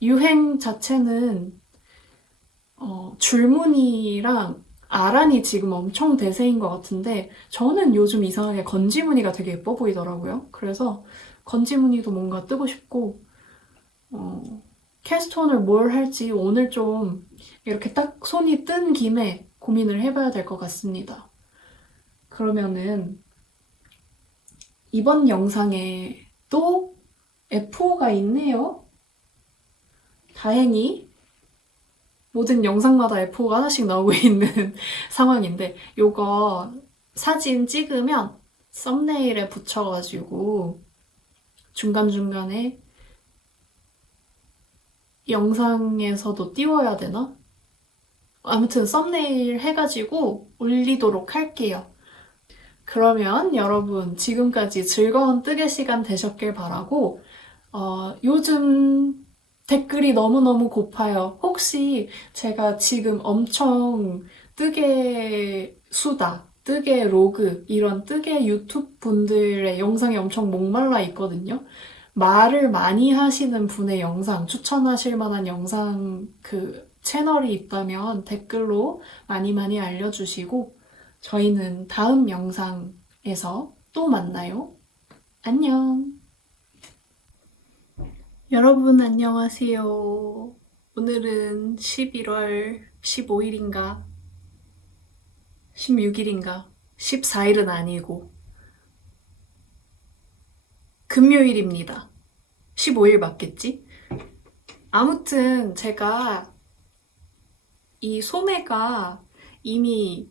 유행 자체는 줄무늬랑 아란이 지금 엄청 대세인 것 같은데 저는 요즘 이상하게 건지 무늬가 되게 예뻐 보이더라고요. 그래서 건지 무늬도 뭔가 뜨고 싶고, 캐스톤을 뭘 할지 오늘 좀 이렇게 딱 손이 뜬 김에 고민을 해봐야 될 것 같습니다. 그러면은 이번 영상에 또 F5가 있네요. 다행히 모든 영상마다 F5가 하나씩 나오고 있는 상황인데, 요거 사진 찍으면 썸네일에 붙여가지고 중간중간에 영상에서도 띄워야 되나? 아무튼 썸네일 해가지고 올리도록 할게요. 그러면 여러분 지금까지 즐거운 뜨개 시간 되셨길 바라고, 요즘 댓글이 너무너무 고파요. 혹시 제가 지금 엄청 뜨개 수다, 뜨개 로그, 이런 뜨개 유튜브 분들의 영상에 엄청 목말라 있거든요. 말을 많이 하시는 분의 영상, 추천하실 만한 영상 채널이 있다면 댓글로 많이 많이 알려주시고, 저희는 다음 영상에서 또 만나요. 안녕. 여러분 안녕하세요. 오늘은 11월 15일인가 16일인가 14일은 아니고 금요일입니다. 15일 맞겠지? 아무튼 제가 이 소매가 이미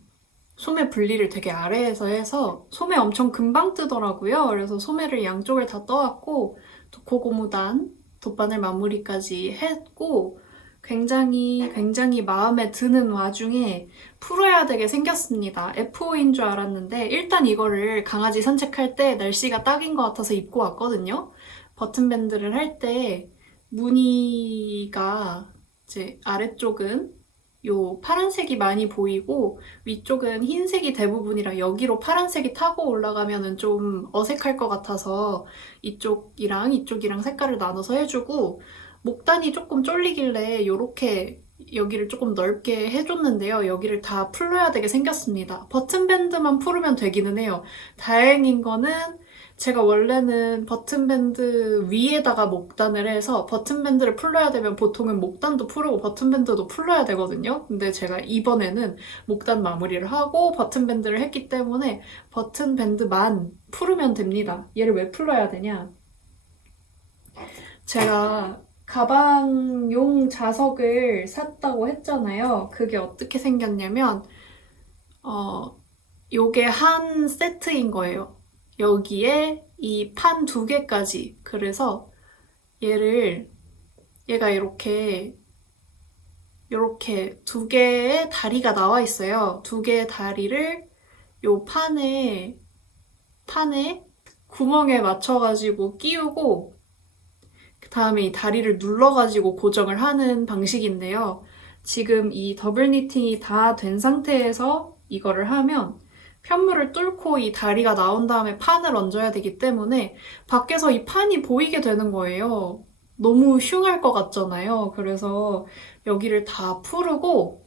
소매 분리를 되게 아래에서 해서 소매 엄청 금방 뜨더라고요. 그래서 소매를 양쪽을 다 떠왔고 도코고무단, 돗바늘 마무리까지 했고, 굉장히 마음에 드는 와중에 풀어야 되게 생겼습니다. F5인 줄 알았는데 일단 이거를 강아지 산책할 때 날씨가 딱인 것 같아서 입고 왔거든요. 버튼밴드를 할 때 무늬가 이제 아래쪽은 요 파란색이 많이 보이고 위쪽은 흰색이 대부분이라 여기로 파란색이 타고 올라가면은 좀 어색할 것 같아서 이쪽이랑 색깔을 나눠서 해주고, 목단이 조금 쫄리길래 요렇게 여기를 조금 넓게 해줬는데요. 여기를 다 풀러야 되게 생겼습니다. 버튼밴드만 풀으면 되기는 해요. 다행인 거는 제가 원래는 버튼밴드 위에다가 목단을 해서 버튼밴드를 풀러야 되면 보통은 목단도 풀고 버튼밴드도 풀러야 되거든요. 근데 제가 이번에는 목단 마무리를 하고 버튼밴드를 했기 때문에 버튼밴드만 풀으면 됩니다. 얘를 왜 풀러야 되냐? 제가 가방용 자석을 샀다고 했잖아요. 그게 어떻게 생겼냐면 요게 한 세트인 거예요. 여기에 이 판 2개까지. 그래서 얘가 이렇게 2개의 다리가 나와 있어요. 2개의 다리를 요 판에 구멍에 맞춰가지고 끼우고, 그 다음에 이 다리를 눌러가지고 고정을 하는 방식인데요. 지금 이 더블 니팅이 다 된 상태에서 이거를 하면 편물을 뚫고 이 다리가 나온 다음에 판을 얹어야 되기 때문에 밖에서 이 판이 보이게 되는 거예요. 너무 흉할 것 같잖아요. 그래서 여기를 다 풀고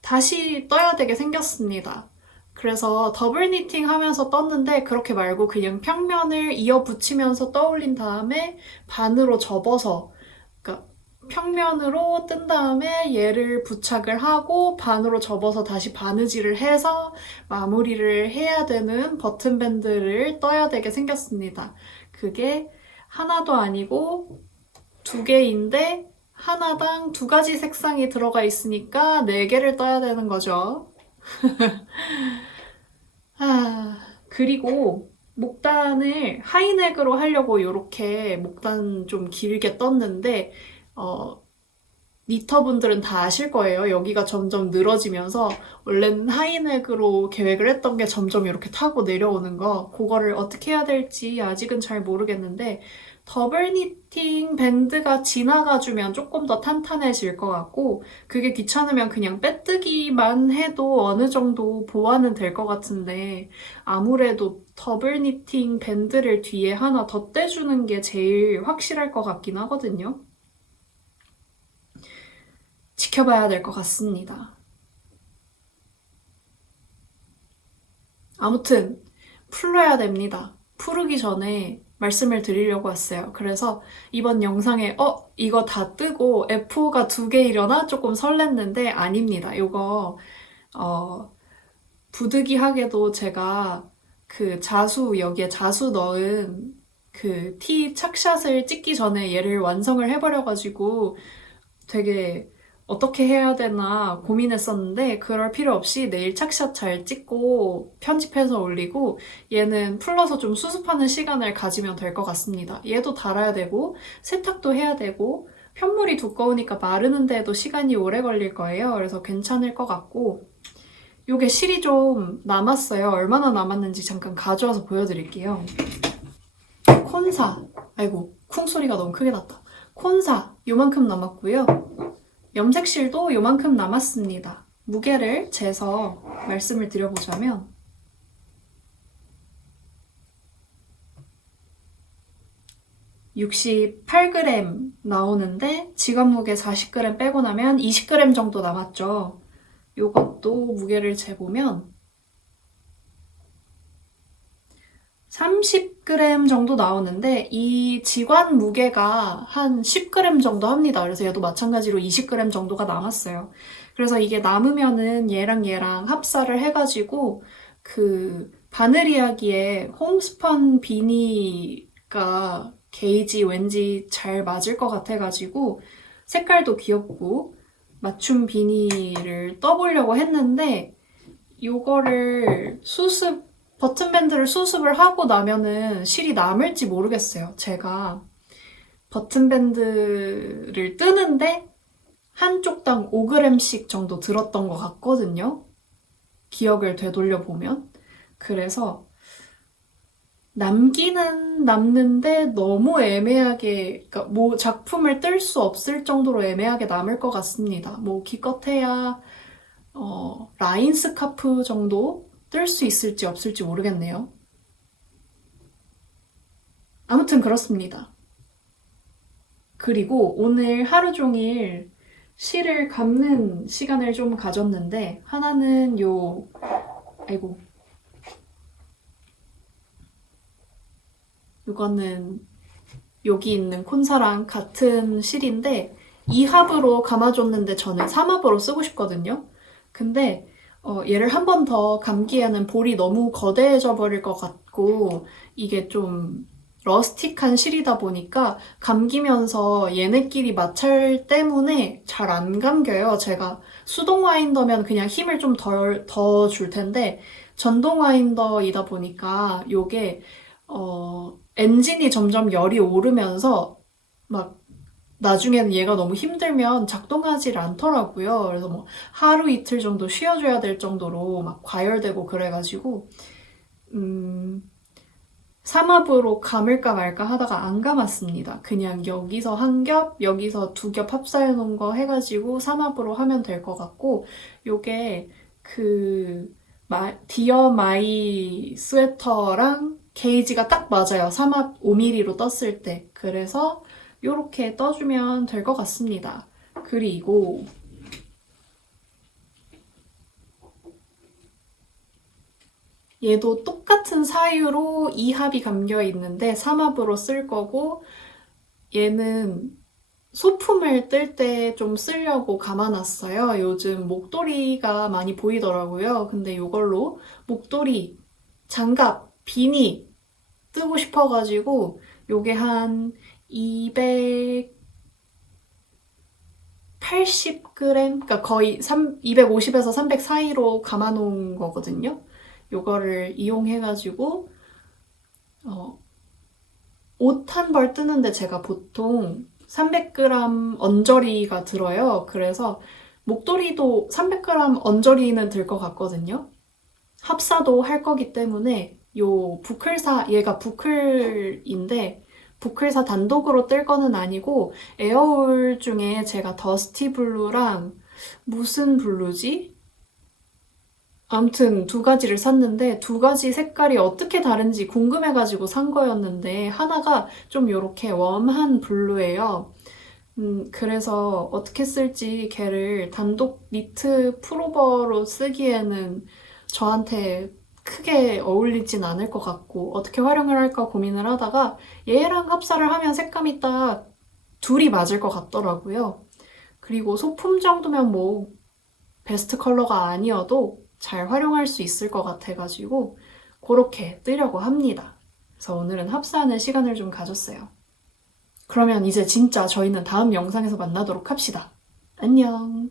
다시 떠야 되게 생겼습니다. 그래서 더블 니팅 하면서 떴는데 그렇게 말고 그냥 평면을 이어 붙이면서 떠올린 다음에 반으로 접어서, 그러니까 평면으로 뜬 다음에 얘를 부착을 하고 반으로 접어서 다시 바느질을 해서 마무리를 해야 되는 버튼밴드를 떠야 되게 생겼습니다. 그게 하나도 아니고 2개인데 하나당 2가지 색상이 들어가 있으니까 4개를 떠야 되는 거죠. 그리고 목단을 하이넥으로 하려고 이렇게 목단 좀 길게 떴는데 니터분들은 다 아실 거예요. 여기가 점점 늘어지면서 원래는 하이넥으로 계획을 했던 게 점점 이렇게 타고 내려오는 거, 그거를 어떻게 해야 될지 아직은 잘 모르겠는데 더블 니팅 밴드가 지나가주면 조금 더 탄탄해질 것 같고, 그게 귀찮으면 그냥 빼뜨기만 해도 어느 정도 보완은 될 것 같은데, 아무래도 더블 니팅 밴드를 뒤에 하나 더 떼주는 게 제일 확실할 것 같긴 하거든요. 지켜봐야 될 것 같습니다. 아무튼 풀러야 됩니다. 풀기 전에 말씀을 드리려고 왔어요. 그래서 이번 영상에 이거 다 뜨고 F5가 2개이려나 조금 설렜는데 아닙니다. 이거 부득이하게도 제가 그 여기에 자수 넣은 그 티 착샷을 찍기 전에 얘를 완성을 해버려가지고 되게 어떻게 해야 되나 고민했었는데 그럴 필요 없이 내일 착샷 잘 찍고 편집해서 올리고 얘는 풀러서 좀 수습하는 시간을 가지면 될 것 같습니다. 얘도 달아야 되고 세탁도 해야 되고 편물이 두꺼우니까 마르는 데도 시간이 오래 걸릴 거예요. 그래서 괜찮을 것 같고 요게 실이 좀 남았어요. 얼마나 남았는지 잠깐 가져와서 보여드릴게요. 콘사, 아이고 쿵 소리가 너무 크게 났다. 콘사 요만큼 남았고요. 염색실도 요만큼 남았습니다. 무게를 재서 말씀을 드려보자면 68g 나오는데 직업 무게 40g 빼고 나면 20g 정도 남았죠. 요것도 무게를 재보면 30g 정도 나오는데 이 지관 무게가 한 10g 정도 합니다. 그래서 얘도 마찬가지로 20g 정도가 남았어요. 그래서 이게 남으면은 얘랑 합사를 해가지고 그 바느리하기에 홈스펀 비니가 게이지 왠지 잘 맞을 것 같아가지고 색깔도 귀엽고 맞춤 비니를 떠보려고 했는데 요거를 버튼밴드를 수습을 하고 나면은 실이 남을지 모르겠어요. 제가 버튼밴드를 뜨는데 한쪽당 5g씩 정도 들었던 것 같거든요. 기억을 되돌려 보면. 그래서 남기는 남는데 너무 애매하게, 그러니까 뭐 작품을 뜰 수 없을 정도로 애매하게 남을 것 같습니다. 뭐 기껏해야 라인 스카프 정도 뜰 수 있을지 없을지 모르겠네요. 아무튼 그렇습니다. 그리고 오늘 하루 종일 실을 감는 시간을 좀 가졌는데 하나는 아이고 이거는 여기 있는 콘사랑 같은 실인데 2합으로 감아줬는데 저는 3합으로 쓰고 싶거든요. 근데 얘를 한 번 더 감기에는 볼이 너무 거대해져 버릴 것 같고 이게 좀 러스틱한 실이다 보니까 감기면서 얘네끼리 마찰 때문에 잘 안 감겨요. 제가 수동 와인더면 그냥 힘을 좀 더 줄 텐데 전동 와인더이다 보니까 요게 엔진이 점점 열이 오르면서 막 나중에는 얘가 너무 힘들면 작동하지 않더라고요. 그래서 뭐 하루 이틀 정도 쉬어줘야 될 정도로 막 과열되고 그래가지고 3합으로 감을까 말까 하다가 안 감았습니다. 그냥 여기서 한 겹, 여기서 2겹 합사해 놓은 거 해가지고 3합으로 하면 될 것 같고 요게 디어 마이 스웨터랑 게이지가 딱 맞아요. 3합 5mm로 떴을 때. 그래서 이렇게 떠주면 될 것 같습니다. 그리고 얘도 똑같은 사유로 2합이 감겨 있는데 3합으로 쓸 거고 얘는 소품을 뜰 때 좀 쓰려고 감아놨어요. 요즘 목도리가 많이 보이더라고요. 근데 이걸로 목도리, 장갑, 비니 뜨고 싶어가지고 요게 한 80g? 그러니까 거의 250에서 300 사이로 감아놓은 거거든요. 요거를 이용해가지고 옷 한 벌 뜨는데 제가 보통 300g 언저리가 들어요. 그래서 목도리도 300g 언저리는 들 것 같거든요. 합사도 할 거기 때문에 요 부클사, 얘가 부클인데 부클사 단독으로 뜰 거는 아니고 에어울 중에 제가 더스티 블루랑 무슨 블루지? 아무튼 두 가지를 샀는데 두 가지 색깔이 어떻게 다른지 궁금해가지고 산 거였는데 하나가 좀 이렇게 웜한 블루예요. 그래서 어떻게 쓸지 걔를 단독 니트 풀오버로 쓰기에는 저한테 크게 어울리진 않을 것 같고 어떻게 활용을 할까 고민을 하다가 얘랑 합사를 하면 색감이 딱 둘이 맞을 것 같더라고요. 그리고 소품 정도면 뭐 베스트 컬러가 아니어도 잘 활용할 수 있을 것 같아가지고 그렇게 뜨려고 합니다. 그래서 오늘은 합사하는 시간을 좀 가졌어요. 그러면 이제 진짜 저희는 다음 영상에서 만나도록 합시다. 안녕!